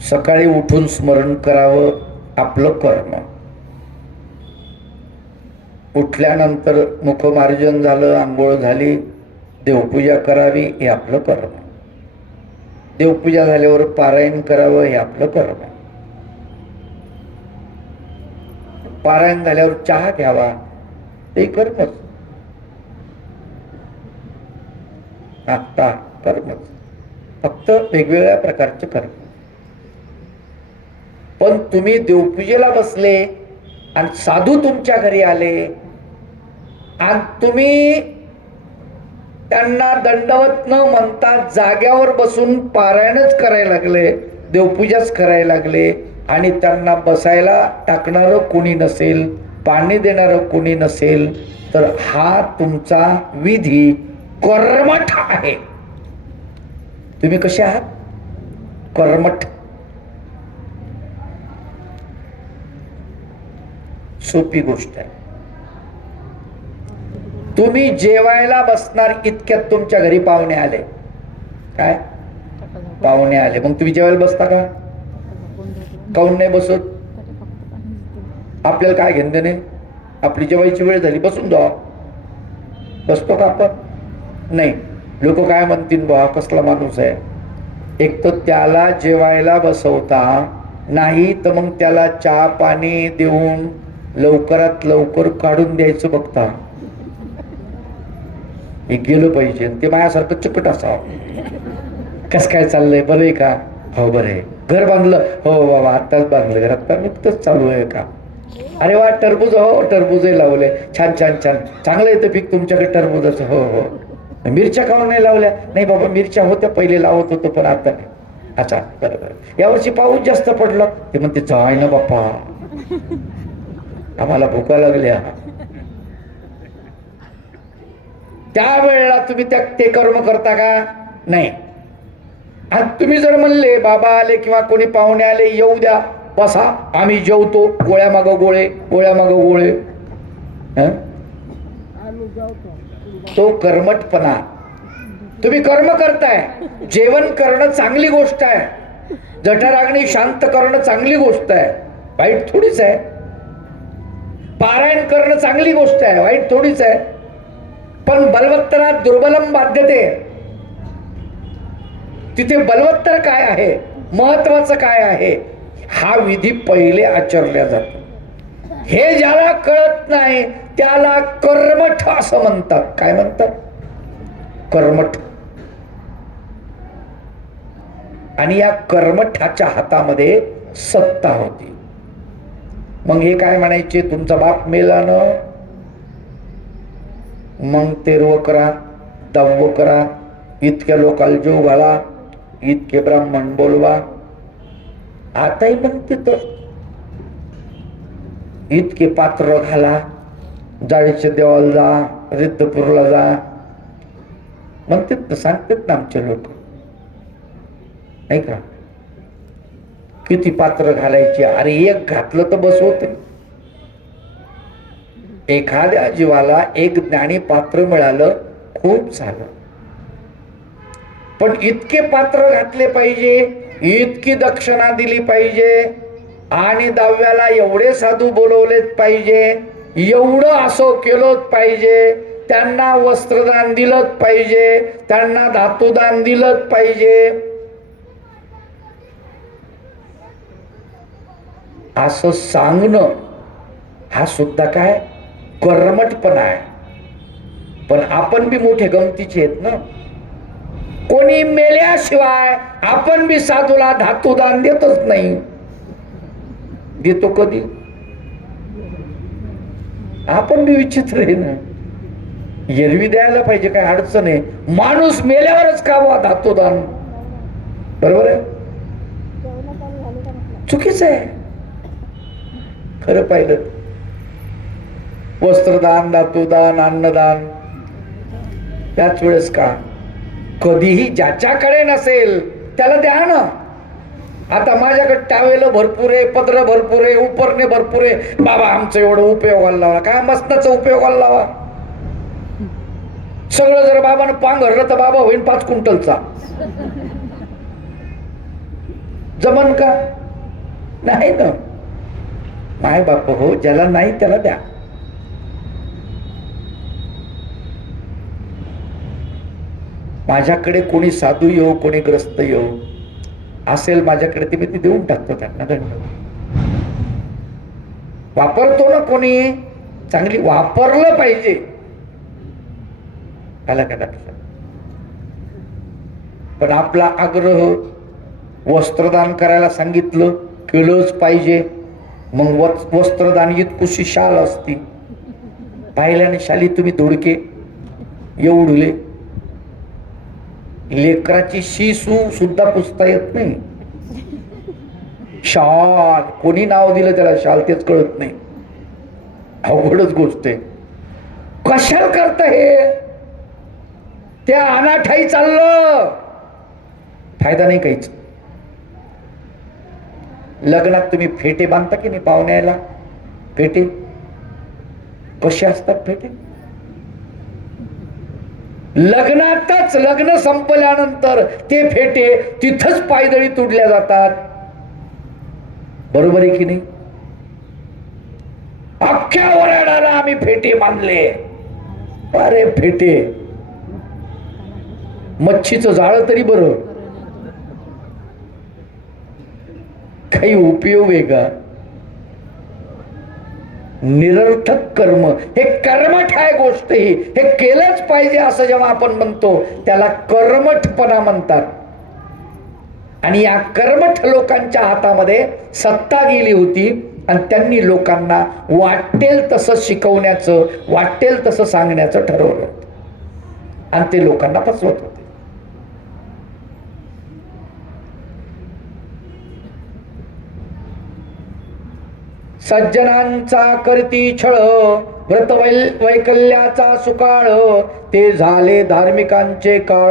सकाळी उठून स्मरण करावं आपलं कर्म, उठल्यानंतर मुखमार्जन झालं, आंघोळ झाली, देवपूजा करावी हे आपलं कर्म, देवपूजा झाल्यावर पारायण करावं हे आपलं कर्म, पारायण झाल्यावर चहा घ्यावा ते कर्मच. आता कर्मच, फक्त वेगवेगळ्या प्रकारचे कर्म. पण तुम्ही देवपूजेला बसले आणि साधू तुमच्या घरी आले आणि तुम्ही त्यांना दंडवत न म्हणता जाग्यावर बसून पारायणच करायला लागले, देवपूजाच करायला लागले आणि त्यांना बसायला टाकणारं कोणी नसेल, पाणी देणारं कोणी नसेल, तर हा तुमचा विधी कर्मठ आहे. तुम्ही कसे आहात? कर्मठ. सोपी गोष्ट आहे. तुम्ही जेवायला बसणार इतक्यात तुमच्या घरी पाहुणे आले. काय पाहुणे आले, मग तुम्ही जेवायला बसता का? काऊन नाही बसत? आपल्याला काय घेणं देणे, आपली जेवायची वेळ झाली बसून जा. बसतो का आपण? नाही. लोक काय म्हणतील, बा कसला माणूस आहे. एक तर त्याला जेवायला बसवता नाही, तर मग त्याला चहा पाणी देऊन लवकरात लवकर काढून द्यायचं बघता. हे गेलं पाहिजे. ते माझ्यासारखं चिकट असावं. कस काय चाललंय, बरं आहे का? हो बरं आहे. घर बांधलं? हो बाबा आत्ताच बांधलं घर, आत्ता नुकतंच चालू आहे का? अरे वा, टरबूज? हो टरबूजही लावले, छान छान छान, चांगलं येतं पीक तुमच्याकडे टरबूजाचं. हो हो. मिरच्या काऊन नाही लावल्या? नाही बाबा मिरच्या होत्या पहिले, लावत होतो पण आता नाही. अच्छा बरं बरं. यावर्षी पाऊस जास्त पडला. ते म्हणते जाय ना बाप्पा, आम्हाला भुका लागल्या. त्यावेळेला तुम्ही ते कर्म करता का? नाही. आणि तुम्ही जर म्हणले बाबा आले किंवा कोणी पाहुणे आले, येऊ द्या बसा आम्ही जेवतो, गोळ्या माग गोळे, गोळ्या माग गोळे, तो कर्मठपणा. तुम्ही कर्म करताय. जेवण करणं चांगली गोष्ट आहे, जठराग्नी शांत करणं चांगली गोष्ट आहे, वाईट थोडीच आहे. पारायण करणं चांगली गोष्ट आहे, वाईट थोडीच आहे. पण बलवत्तरात दुर्बलम बाध्यते. तिथे बलवत्तर काय आहे, महत्वाचं काय आहे, हा विधी पहिले आचरल्या जातो. हे ज्याला कळत नाही त्याला कर्मठ असं म्हणतात. काय म्हणतात? कर्मठ. आणि या कर्मठाच्या हातामध्ये सत्ता होती. मग हे काय म्हणायचे, तुमचा बाप मेला ना, मग 13 करा, 10 करा, इतक्या लोकांना जेव घाला, इतके ब्राह्मण बोलवा. आताही म्हणते तर इतके पात्र घाला, जाळीच्या देवाला जा, रिद्धपूरला जा, म्हणतात, सांगतात ना आमचे लोक, नाही का? किती पात्र घालायचे. अरे एक घातलं तर बस होत. एखाद्या जीवाला एक ज्ञानी पात्र मिळालं, खूप झालं. पण इतके पात्र घातले पाहिजे, इतकी दक्षिणा दिली पाहिजे, आणि 10व्याला एवढे साधू बोलवलेच पाहिजे, एवढं असं केलंच पाहिजे, त्यांना वस्त्रदान दिलंच पाहिजे, त्यांना धातुदान दिलंच पाहिजे. असं सांगणं हा सुद्धा काय कर्मठपणा आहे. पण आपण बी मोठे गमतीचे आहेत ना. कोणी मेल्याशिवाय आपण बी साधूला धातुदान देतच नाही. देतो कधी? आपण बी विचित्र आहे ना. एरवी द्यायला पाहिजे, काय अडचण आहे? माणूस मेल्यावरच का बुवा धातुदान? बरोबर आहे? चुकीचं आहे. खरं पाहिलं वस्त्रदान, धातुदान, अन्नदान त्याच वेळेस का? कधीही ज्याच्याकडे नसेल त्याला द्या ना. आता माझ्याकडे टावेल भरपूर आहे, पत्र भरपूर आहे, उपरणे भरपूर आहे. बाबा आमचं एवढं उपयोगाला लावा. काय मसनाचा उपयोगाला लावा? सगळं जर बाबानं पांघरलं तर बाबा होईन 5 क्विंटलचा. जमन का? नाही ना. माय बाप हो, ज्याला नाही त्याला द्या. माझ्याकडे कोणी साधू येऊ, कोणी ग्रस्त येऊ असेल माझ्याकडे, ते मी ते देऊन टाकतो त्यांना. दंड वापरतो ना कोणी, चांगली वापरलं पाहिजे. आला का लक्षात? पण आपला आग्रह वस्त्रदान करायला सांगितलं, केलंच पाहिजे. मग वस्त्रदान इतकुशी शाल असती. पाहिल्याने शाली तुम्ही धोडके एवढुले. लेकराची शिसू सुद्धा पुसता येत नाही. शाल कोणी नाव दिलं त्याला शाल तेच कळत नाही. अवघडच गोष्ट आहे. कशाला करता हे? त्या अनाठाई चाललं, फायदा नाही काहीच. लग्नात तुम्ही फेटे बांधता की नाही? पाहुण्याला फेटे कसे असतात? फेटे लग्नातच, लग्न संपल्यानंतर ते फेटे तिथंच पायदळी तुडल्या जातात. बरोबर आहे की नाही? अख्ख्या वराडाला आम्ही फेटे बांधले. अरे फेटे, मच्छीचं जाळं तरी बरं, काही उपयोग आहे का? निरर्थक कर्म. हे कर्मठ आहे गोष्ट. ही हे केलंच पाहिजे असं जेव्हा आपण म्हणतो त्याला कर्मठपणा म्हणतात. आणि या कर्मठ लोकांच्या हातामध्ये सत्ता गेली होती आणि त्यांनी लोकांना वाटेल तसं शिकवण्याचं, वाटेल तसं सांगण्याचं ठरवलं होतं आणि ते लोकांना फसवत होते. सज्जनांचा करती छळ, व्रत वैकल्याचा सुकाळ, ते झाले धार्मिकांचे काळ,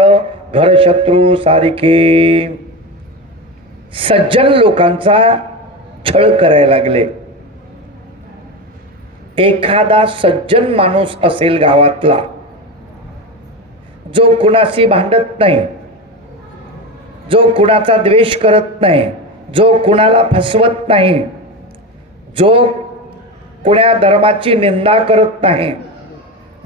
घर शत्रू सारखे. सज्जन लोकांचा छळ करायला लागले. एखादा सज्जन माणूस असेल गावातला, जो कुणाशी भांडत नाही, जो कुणाचा द्वेष करत नाही, जो कुणाला फसवत नाही, जो कोण्या धर्माची निंदा करत नाही,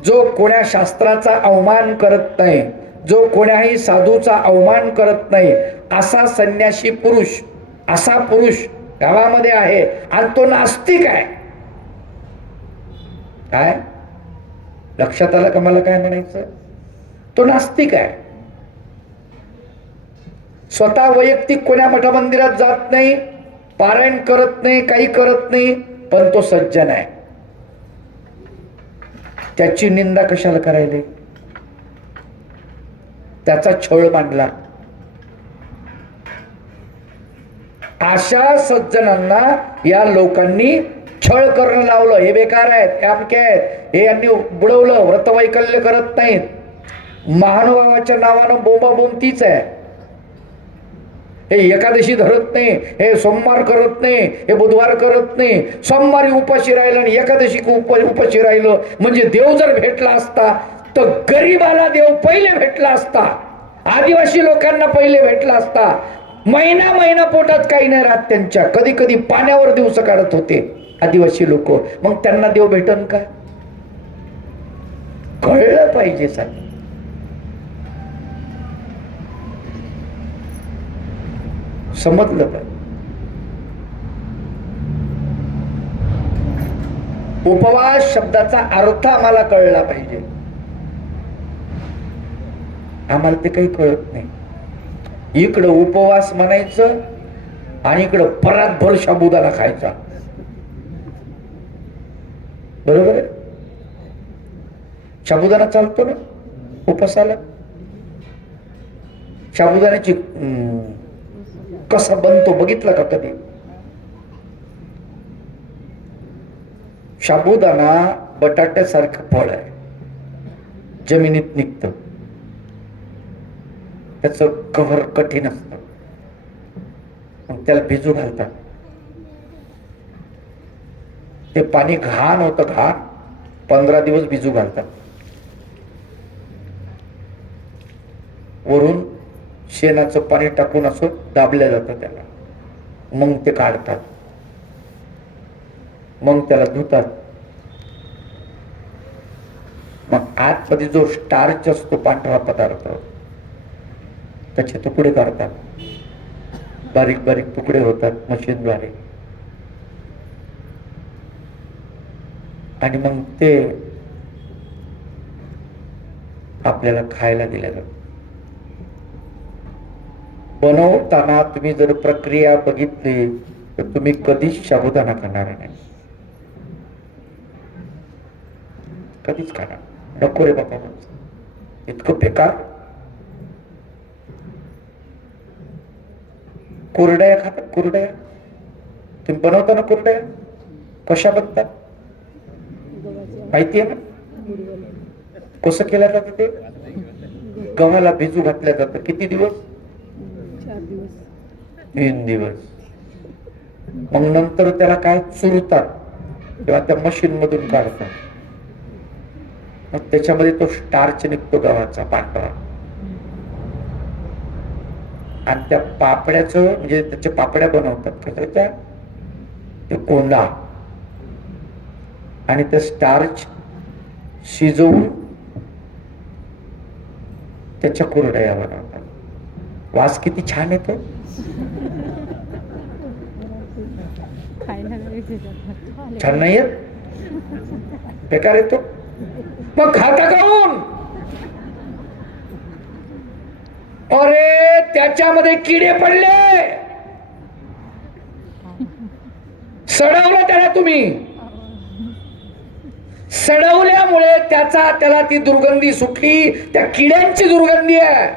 जो कोण्या शास्त्राचा अवमान करत नाही, जो कोण्याही साधूचा अवमान करत नाही, असा संन्यासी पुरुष, असा पुरुष गावामध्ये आहे आणि तो नास्तिक आहे. काय लक्षात आलं का मला काय म्हणायचं? तो नास्तिक आहे. स्वतः वैयक्तिक कोण्या मठमंदिरात जात नाही, पारायण करत नाही, काही करत नाही, पण तो सज्जन आहे. त्याची निंदा कशाला करायला? त्याचा छळ मांडला. अशा सज्जनांना या लोकांनी छळ करणं लावलं. हे बेकार आहेत, हे अमके आहेत, हे यांनी बुडवलं, व्रतवैकल्य करत नाहीत. महानुभावाच्या नावानं बोंबाबोंब तीच आहे. हे एकादशी धरत नाही, हे सोमवार करत नाही, हे बुधवार करत नाही. सोमवारी उपाशी राहिलं आणि एकादशी उपाशी राहिलं म्हणजे देव जर भेटला असता तर गरीबाला देव पहिले भेटला असता, आदिवासी लोकांना पहिले भेटला असता. महिना महिना पोटात काही नाही राहत त्यांच्या. कधी कधी पाण्यावर दिवस काढत होते आदिवासी लोक. मग त्यांना देव भेटन का? कळलं पाहिजे साहेब. समजलं पाहिजे. उपवास शब्दाचा अर्थ आम्हाला कळला पाहिजे. आम्हाला ते काही कळत नाही. इकडं उपवास म्हणायचं आणि इकडं परातभर साबुदाणा खायचा. बरोबर आहे. साबुदाणा चालतो ना उपासाला. साबुदाण्याची कसा बनतो बघितला का कधी? साबुदाणा बटाट्यासारखं फळ आहे, जमिनीत निघतं. त्याच कव्हर कठीण असतं. मग त्याला भिजू घालतात. ते पाणी घाण होतं, घाण. 15 दिवस भिजू घालतात. वरून शेणाचं पाणी टाकून असं दाबल्या जातं त्याला. मग ते काढतात. मग त्याला धुतात. मग आतमध्ये जो स्टार्च असतो, पांढरा पदार्थ, त्याचे तुकडे काढतात. बारीक बारीक तुकडे होतात मशीनद्वारे. आणि मग ते आपल्याला खायला दिल्या जातात. बनवताना तुम्ही जर प्रक्रिया बघितली तर तुम्ही कधीच साबुदाणा खाणार नाही. कधीच खाणार नको रे बाबा. इतकं बेकार. कुरड्या खातात. कुरड्या तुम्ही बनवता ना? कुरड्या कशा बनतात माहितीये ना? कसं केलं जातं ते? गव्हाला भिजू घातल्या जातं. किती दिवस? 3 दिवस. मग नंतर त्याला काय चुरतात किंवा त्या मशीन मधून काढतात. मग त्याच्यामध्ये तो स्टार्च निघतो गव्हाचा पांढरा. आणि त्या पापड्याचं म्हणजे त्याच्या पापड्या बनवतात कशाच्या? ते कोंडा आणि ते स्टार्च शिजवून त्याच्या कुरडया बनवतात. वास किती छान येतो. छान नाही येत? बेकार येतो. मग खाता काऊन? अरे त्याच्यामध्ये किडे पडले. सडवलं त्याला तुम्ही. सडवल्यामुळे त्याला ती दुर्गंधी सुटली. त्या किड्यांची दुर्गंधी आहे.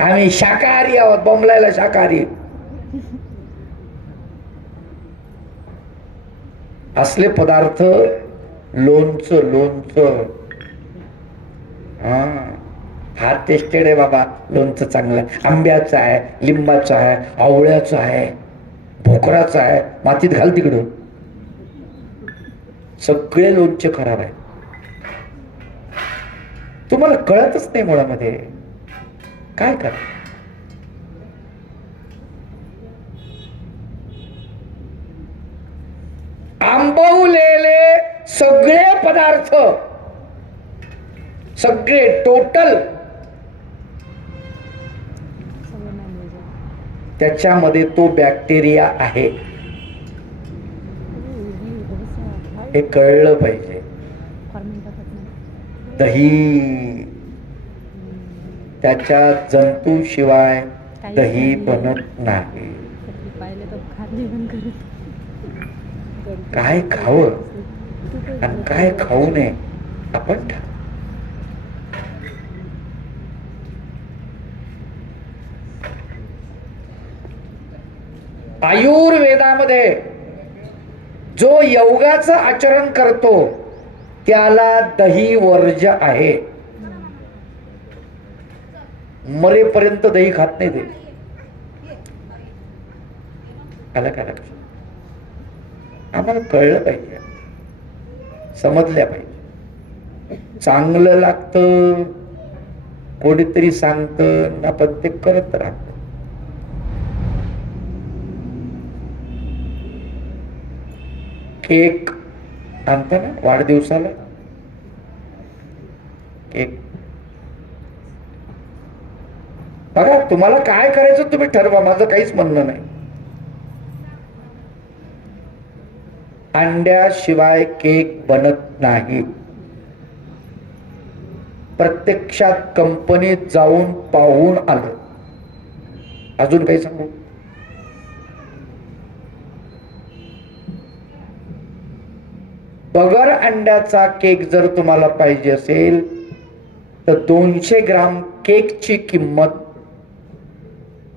आम्ही शाकाहारी आहोत. बोंबलायला शाकाहारी. असले पदार्थ लोणचं. लोणचं हा टेस्टेड आहे बाबा. लोणचं चांगलं आहे. आंब्याचं आहे, लिंबाचं आहे, आवळ्याचं आहे, भोकराचं आहे. मातीत घाल तिकडं. सगळे लोणचे खराब आहे. तुम्हाला कळतच नाही मुळामध्ये. काय करा? आंबवलेले सगळे पदार्थ, सगळे टोटल, त्याच्यामध्ये तो बॅक्टेरिया आहे हे कळलं पाहिजे. दही, त्याच्या जंतूशिवाय दही बनत नाही. काय खावं आणि काय खाऊ नये आपण ठरवू. आयुर्वेदामध्ये जो योगाचं आचरण करतो त्याला दही वर्ज्य आहे. मरेपर्यंत दही खात नाही ते. आला का लक्षात? आम्हाला कळलं पाहिजे, समजल्या पाहिजे. चांगलं लागतं, कोणीतरी सांगतं, आपण ते करत राहतो. केक आणता ना वाढदिवसाला, केक बघा. तुम्हाला काय करायचं तुम्ही ठरवा. माझं काहीच म्हणणं नाही. अंड्याशिवाय केक बनत नाही. प्रत्यक्षात कंपनीत जाऊन पाहून आलो. अजून काही सांगू? बगर अंड्याचा केक जर तुम्हाला पाहिजे असेल तर 200 ग्राम केकची किंमत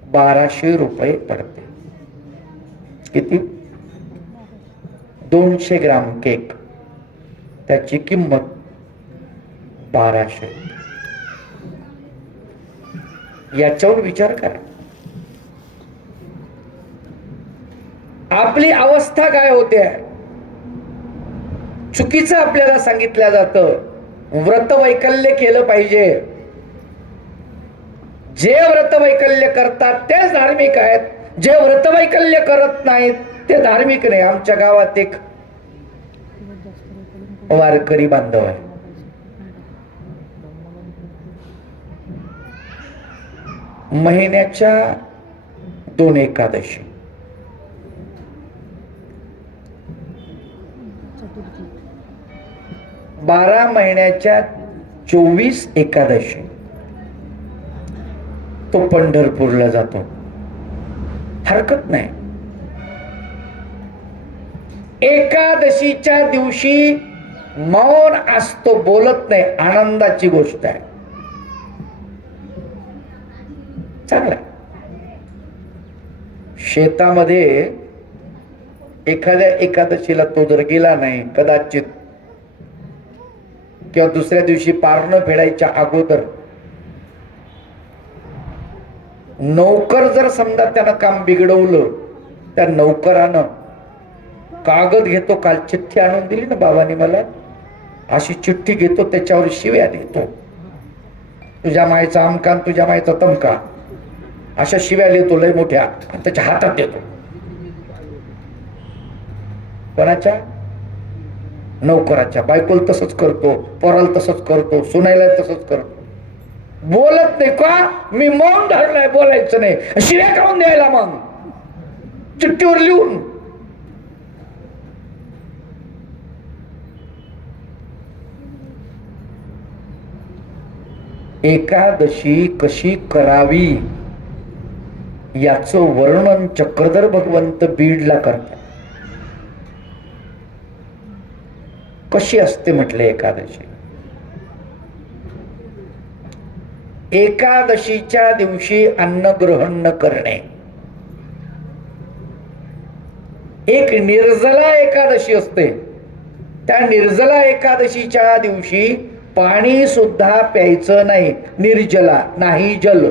1200 रुपये पडते. किती? 200 ग्राम केक, त्याची किंमत 1200. याच्यावर विचार करा. आपली अवस्था काय होते? चुकीचं आपल्याला सांगितलं जातं व्रत वैकल्य केलं पाहिजे. जे व्रत वैकल्य करतात तेच धार्मिक आहेत, जे व्रत वैकल्य करत नाहीत ते धार्मिक नाही. आमच्या गावात एक वारकरी बांधव आहे. महिन्याच्या 2 एकादशी, 12 महिन्याच्या 24 एकादशी तो पंढरपूरला जातो. हरकत नाही. एकादशीच्या दिवशी मौन असतो, बोलत नाही. आनंदाची गोष्ट आहे. चांगला. शेतामध्ये एखाद्या एकादशीला तो जर गेला नाही, कदाचित किंवा दुसऱ्या दिवशी पारणं फेडायच्या अगोदर नौकर जर समजा त्यानं काम बिघडवलं, त्या नौकरानं कागद घेतो, काल चिठ्ठी आणून दिली ना बाबांनी मला, अशी चिठ्ठी घेतो, त्याच्यावर शिव्या देतो. तुझ्या मायचा अमका, तुझ्या मायचा तमका, अशा शिव्या लिहितो लय मोठ्या, आणि त्याच्या हातात देतो. कोणाच्या? नौकराच्या. बायकोला तसंच करतो, पोराला तसंच करतो, सुनायला तसंच करतो. बोलत नाही का? मी मौन धरलाय, बोलायचं नाही. शिव्या काऊन द्यायला मग चिठ्ठीवर लिहून? एकादशी कशी करावी याचं वर्णन चक्रधर भगवंत बीडला करतात. कशी असते म्हटले एकादशी? एकादशीच्या दिवशी अन्न ग्रहण न करणे. एक निर्जला एकादशी असते. त्या निर्जला एकादशीच्या दिवशी पाणी सुद्धा प्यायचं नाही. निर्जला नाही, जल,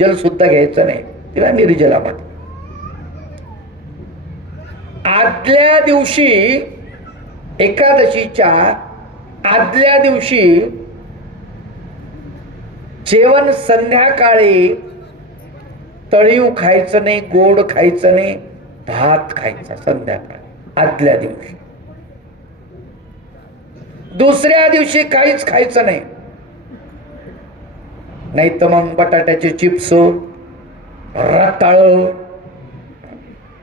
जल सुद्धा घ्यायचं नाही. तिला निर्जला म्हणतात. आदल्या दिवशी, एकादशीच्या आदल्या दिवशी जेवण संध्याकाळी तळीव खायचं नाही, गोड खायचं नाही, भात खायचा संध्याकाळी आदल्या दिवशी. दुसऱ्या दिवशी काहीच खायचं नाही. नाही तर मग बटाट्याचे चिप्स, रताळ,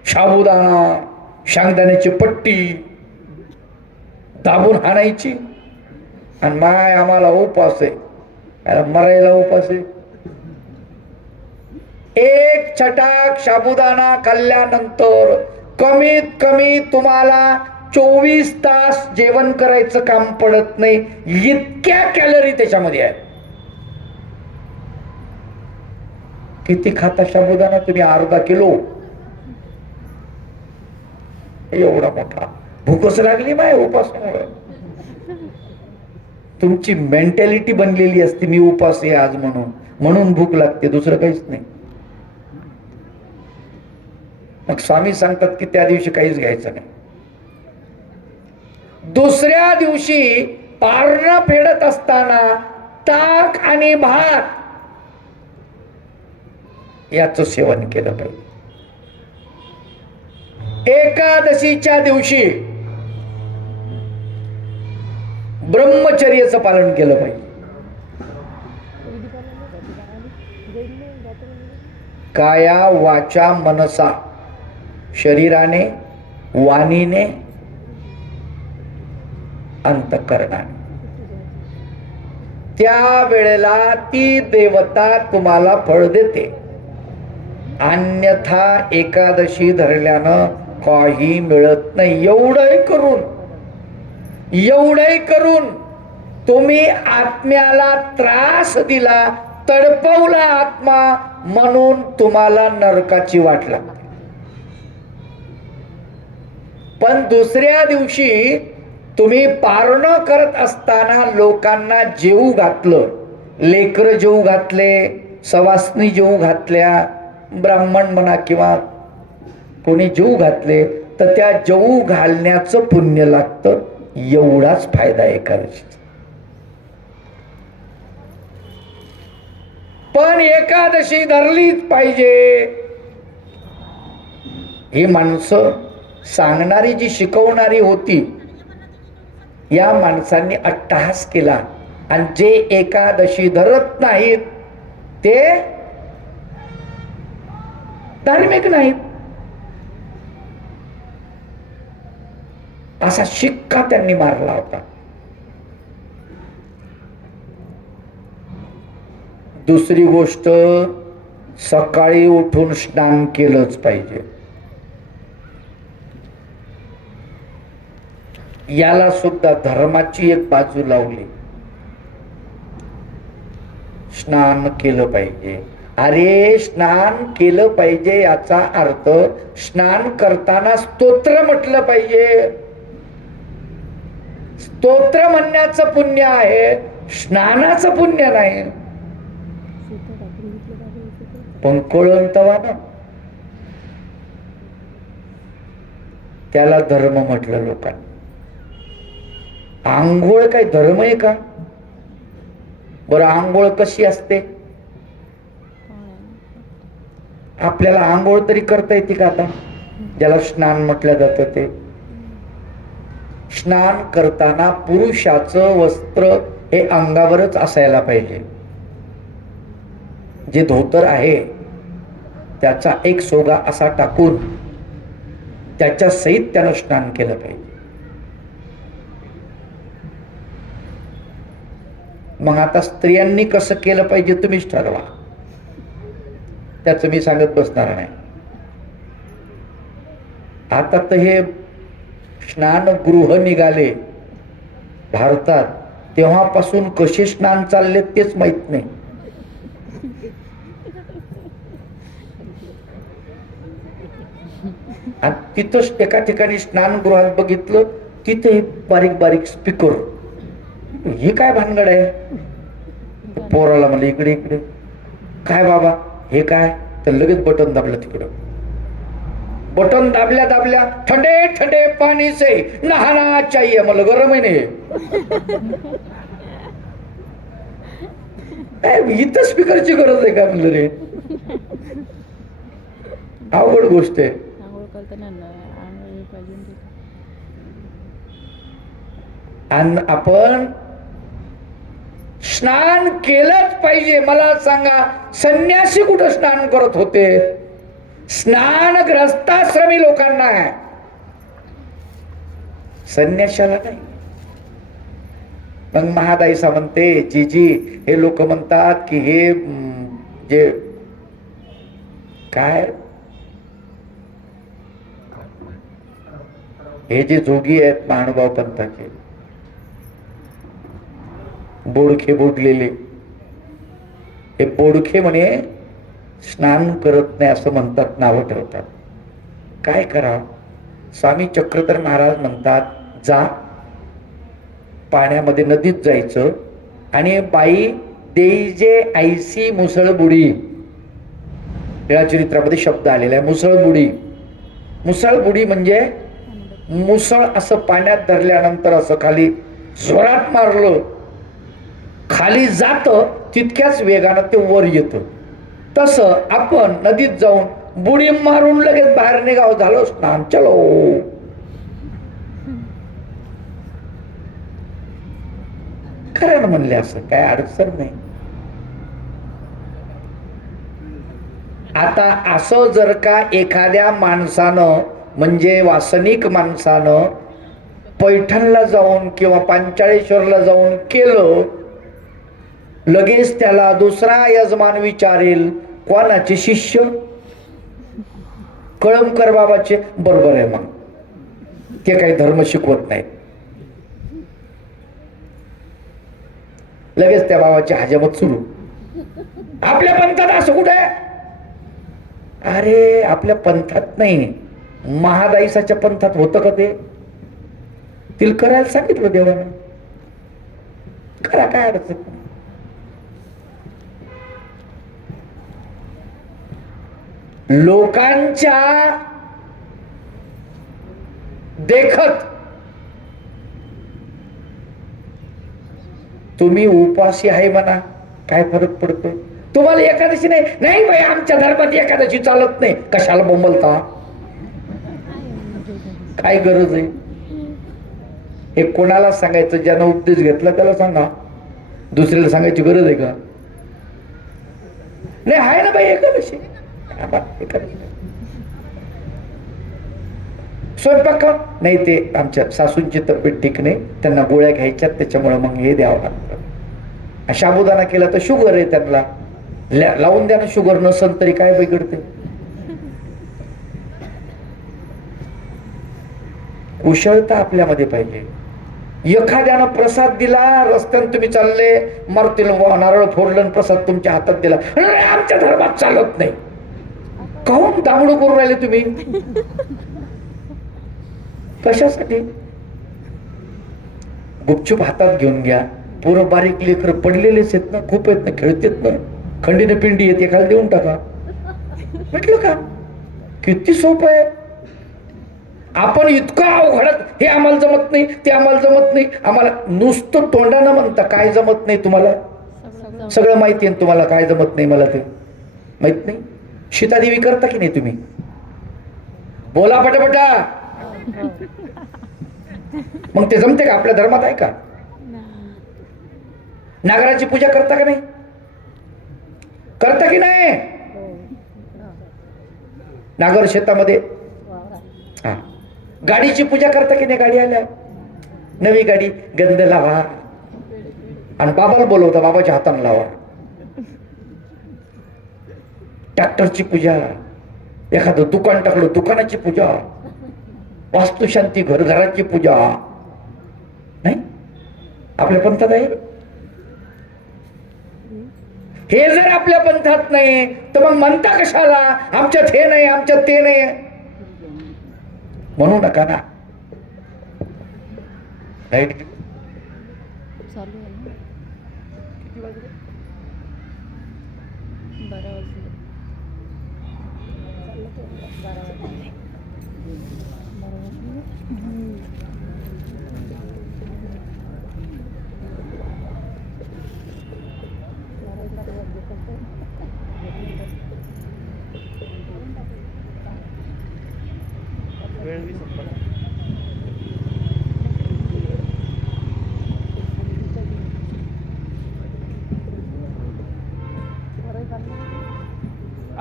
साबुदाणा, शेंगदाण्याची पट्टी दाबून हाणायची. आणि माय आम्हाला उपास आहे, मरायला उपास आहे. एक छटाक साबुदाणा खाल्ल्यानंतर कमीत कमी तुम्हाला 24 तास जेवण करायचं काम पडत नाही. इतक्या कॅलरी त्याच्यामध्ये आहे. किती खाता साबुदाणा तुम्ही? अर्धा किलो. एवढा मोठा. भूकच लागली माय उपासामुळे. तुमची मेंटॅलिटी बनलेली असते मी उपास आहे आज म्हणून भूक लागते, दुसरं काहीच नाही. मग स्वामी सांगतात की त्या दिवशी काहीच घ्यायचं नाही. दुसऱ्या दिवशी पारणं फेडत असताना ताक आणि भात याचं सेवन केलं पाहिजे. एकादशीच्या दिवशी ब्रह्मचर्याचं पालन केलं पाहिजे. काया वाचा मनसा, शरीराने, वाणीने अंतःकरणाने. त्या वेळेला ती देवता तुम्हाला फळ देते. अन्यथा एकादशी धरल्यानं काही मिळत नाही. एवढंही करून तुम्ही आत्म्याला त्रास दिला, तडपवला आत्मा, म्हणून तुम्हाला नरकाची वाट लागते. पण दुसऱ्या दिवशी तुम्ही पारणं करत असताना लोकांना जेवू घातलं, लेकरं जेवू घातले, सवासनी जेवू घातल्या, ब्राह्मण म्हणा किंवा कोणी जेवू घातले, तर त्या जेवू घालण्याचं पुण्य लागतं. एवढाच फायदा एकादशीचा. पण एकादशी धरलीच पाहिजे ही माणसं सांगणारी, जी शिकवणारी होती, या माणसांनी अट्टहास केला. आणि जे एकादशी धरत नाहीत ते धार्मिक नाहीत, असा शिक्का त्यांनी मारला होता. दुसरी गोष्ट, सकाळी उठून स्नान केलंच पाहिजे. याला सुद्धा धर्माची एक बाजू लावली. स्नान केलं पाहिजे. अरे स्नान केलं पाहिजे याचा अर्थ स्नान करताना स्तोत्र म्हटलं पाहिजे. स्तोत्र म्हणण्याचं पुण्य आहे, स्नानाचं पुण्य नाही. पण कळंतवा ना, त्याला धर्म म्हटलं लोकांनी. आंघोळ काय धर्म आहे का? बरं, आंघोळ कशी असते? आपल्याला आंघोळ तरी करता येते का आता, ज्याला स्नान म्हटलं जातं ते? स्नान करताना पुरुषाचं वस्त्र हे अंगावरच असायला पाहिजे. जे धोतर आहे त्याचा एक सोगा असा टाकून त्याच्या सहित त्यानं स्नान केलं पाहिजे. मग आता स्त्रियांनी कसं केलं पाहिजे तुम्हीच ठरवा, त्याचं मी सांगत बसणार नाही. आता तर हे स्नानगृह निघाले भारतात, तेव्हापासून कसे स्नान चालले तेच माहित नाही. आणि तिथंच एका ठिकाणी स्नानगृहात बघितलं, तिथे बारीक बारीक स्पीकर. हे काय भानगड आहे? पोराला म्हणलं इकडे इकडे, काय बाबा हे काय? तर लगेच बटन दाबलं. तिकडं बटन दाबल्या दाबल्या, ठंडे ठंडे पाणी से नहाना चाहिए. मला गरम आहे नाही. इथं स्पीकरची गरज आहे का म्हणलं रे? अवघड गोष्ट आहे. आणि आपण स्नान केलंच पाहिजे. मला सांगा, संन्यासी कुठं स्नान करत होते? स्नान ग्रस्ताश्रमी लोकांना आहे, संन्याशाला नाही. मग महादाईसा म्हणते, जी हे लोक म्हणतात की हे जे काय, हे जे जोगी आहेत महानुभाव पंथाचे, बोडखे बोडलेले, हे बोडखे म्हणे स्नान करत नाही असं म्हणतात, नावं ठेवतात. काय करावं? स्वामी चक्रधर महाराज म्हणतात, जा पाण्यामध्ये नदीत जायचं आणि बाई देई जे ऐसी मुसळबुडी, लीळाचरित्रामध्ये शब्द आलेला आहे मुसळबुडी. मुसळबुडी म्हणजे मुसळ असं पाण्यात धरल्यानंतर असं खाली जोरात मारलं, खाली जात तितक्याच वेगानं ते वर येतं. तसं आपण नदीत जाऊन बुडी मारून लगेच बाहेर निघाव, झालं स्नान, चलो. खरं ना म्हणले, असं काय अडचण नाही. आता असं जर का एखाद्या माणसानं, म्हणजे वासनिक माणसानं पैठणला जाऊन किंवा पांचाळेश्वरला जाऊन केलं, लगेच त्याला दुसरा यजमान विचारेल कोणाचे शिष्य? कळमकर बाबाचे. बरोबर आहे, मग ते काही धर्म शिकवत नाही. लगेच त्या बाबाची हजामत सुरू. आपल्या पंथात असं कुठे आहे? अरे आपल्या पंथात नाही, महादाईसाच्या पंथात होतं का ते? तिला करायला सांगितलं देवानं, करा, काय अडचण. लोकांच्या देखत तुम्ही उपासी आहे म्हणा, काय फरक पडतो? तुम्हाला एकादशी नाही, नाही बाई आमच्या धर्मात एकादशी चालत नाही, कशाला बोंबलता? काय गरज आहे? हे कोणाला सांगायचं? ज्यानं उपदेश घेतला त्याला सांगा, दुसऱ्याला सांगायची गरज आहे का? नाही आहे ना बाई एकादशी. स्वयंपाक का नाही? ते आमच्या सासूंची तब्येत ठीक नाही, त्यांना गोळ्या घ्यायच्यात, त्याच्यामुळे मग हे द्यावं लागतं. साबुदाणा केला तर शुगर आहे, त्यांना लावून द्या ना. शुगर नसेल तरी काय बिघडते? कुशलता आपल्यामध्ये पाहिजे. एखाद्यानं प्रसाद दिला, रस्त्याने तुम्ही चालले, मारुतीला नारळ फोडलं, प्रसाद तुमच्या हातात दिला, आमच्या धर्मात चालत नाही. काहून दांगडू करून राहिले तुम्ही? कशासाठी? गुपचूप हातात घेऊन घ्या. पोरं बारीक लेकर पडलेलेच आहेत ना, खूप आहेत ना, खेळतेत ना, खंडीने पिंडी येते, एखादा देऊन टाका. म्हटलं का? किती सोपं आहे. आपण इतकं अवघडत, हे आम्हाला जमत नाही, ते आम्हाला जमत नाही. आम्हाला नुसतं तोंडानं म्हणता काय जमत नाही तुम्हाला? सगळं माहिती आहे तुम्हाला काय जमत नाही. मला ते माहित नाही. सीतादेवी करता की नाही तुम्ही? बोला पटापटा. मग ते जमते का? आपल्या धर्मात आहे का? नागराची पूजा करता का नाही? करता की नाही? नागर शेतामध्ये. हा, गाडीची पूजा करता की नाही? गाडी आल्या, नवी गाडी, गंध लावा आणि बाबाला बोलवता, बाबाच्या हाताने लावा. ट्रॅक्टरची पूजा, एखादं दुकान टाकलं, दुकानाची पूजा, वास्तुशांती, घरघराची पूजा नाही. आपल्या पंथात आहे हे. जर आपल्या पंथात नाही तर मग म्हणता कशाला आमच्यात हे नाही, आमच्यात ते नाही? म्हणू नका ना. राईट. चालू आहे ना. किती वाजले? 12 वाजले. चाललं ते 12 वाजले. 12 वाजले. वेळ बी संपला.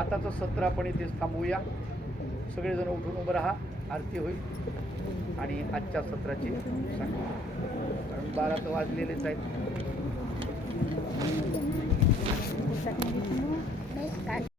आताचं सत्र आपण इथेच थांबवूया. सगळेजण उठून उभं राहा, आरती होईल आणि आजच्या सत्राची सांगा. कारण 12 तर वाजलेलेच आहेत.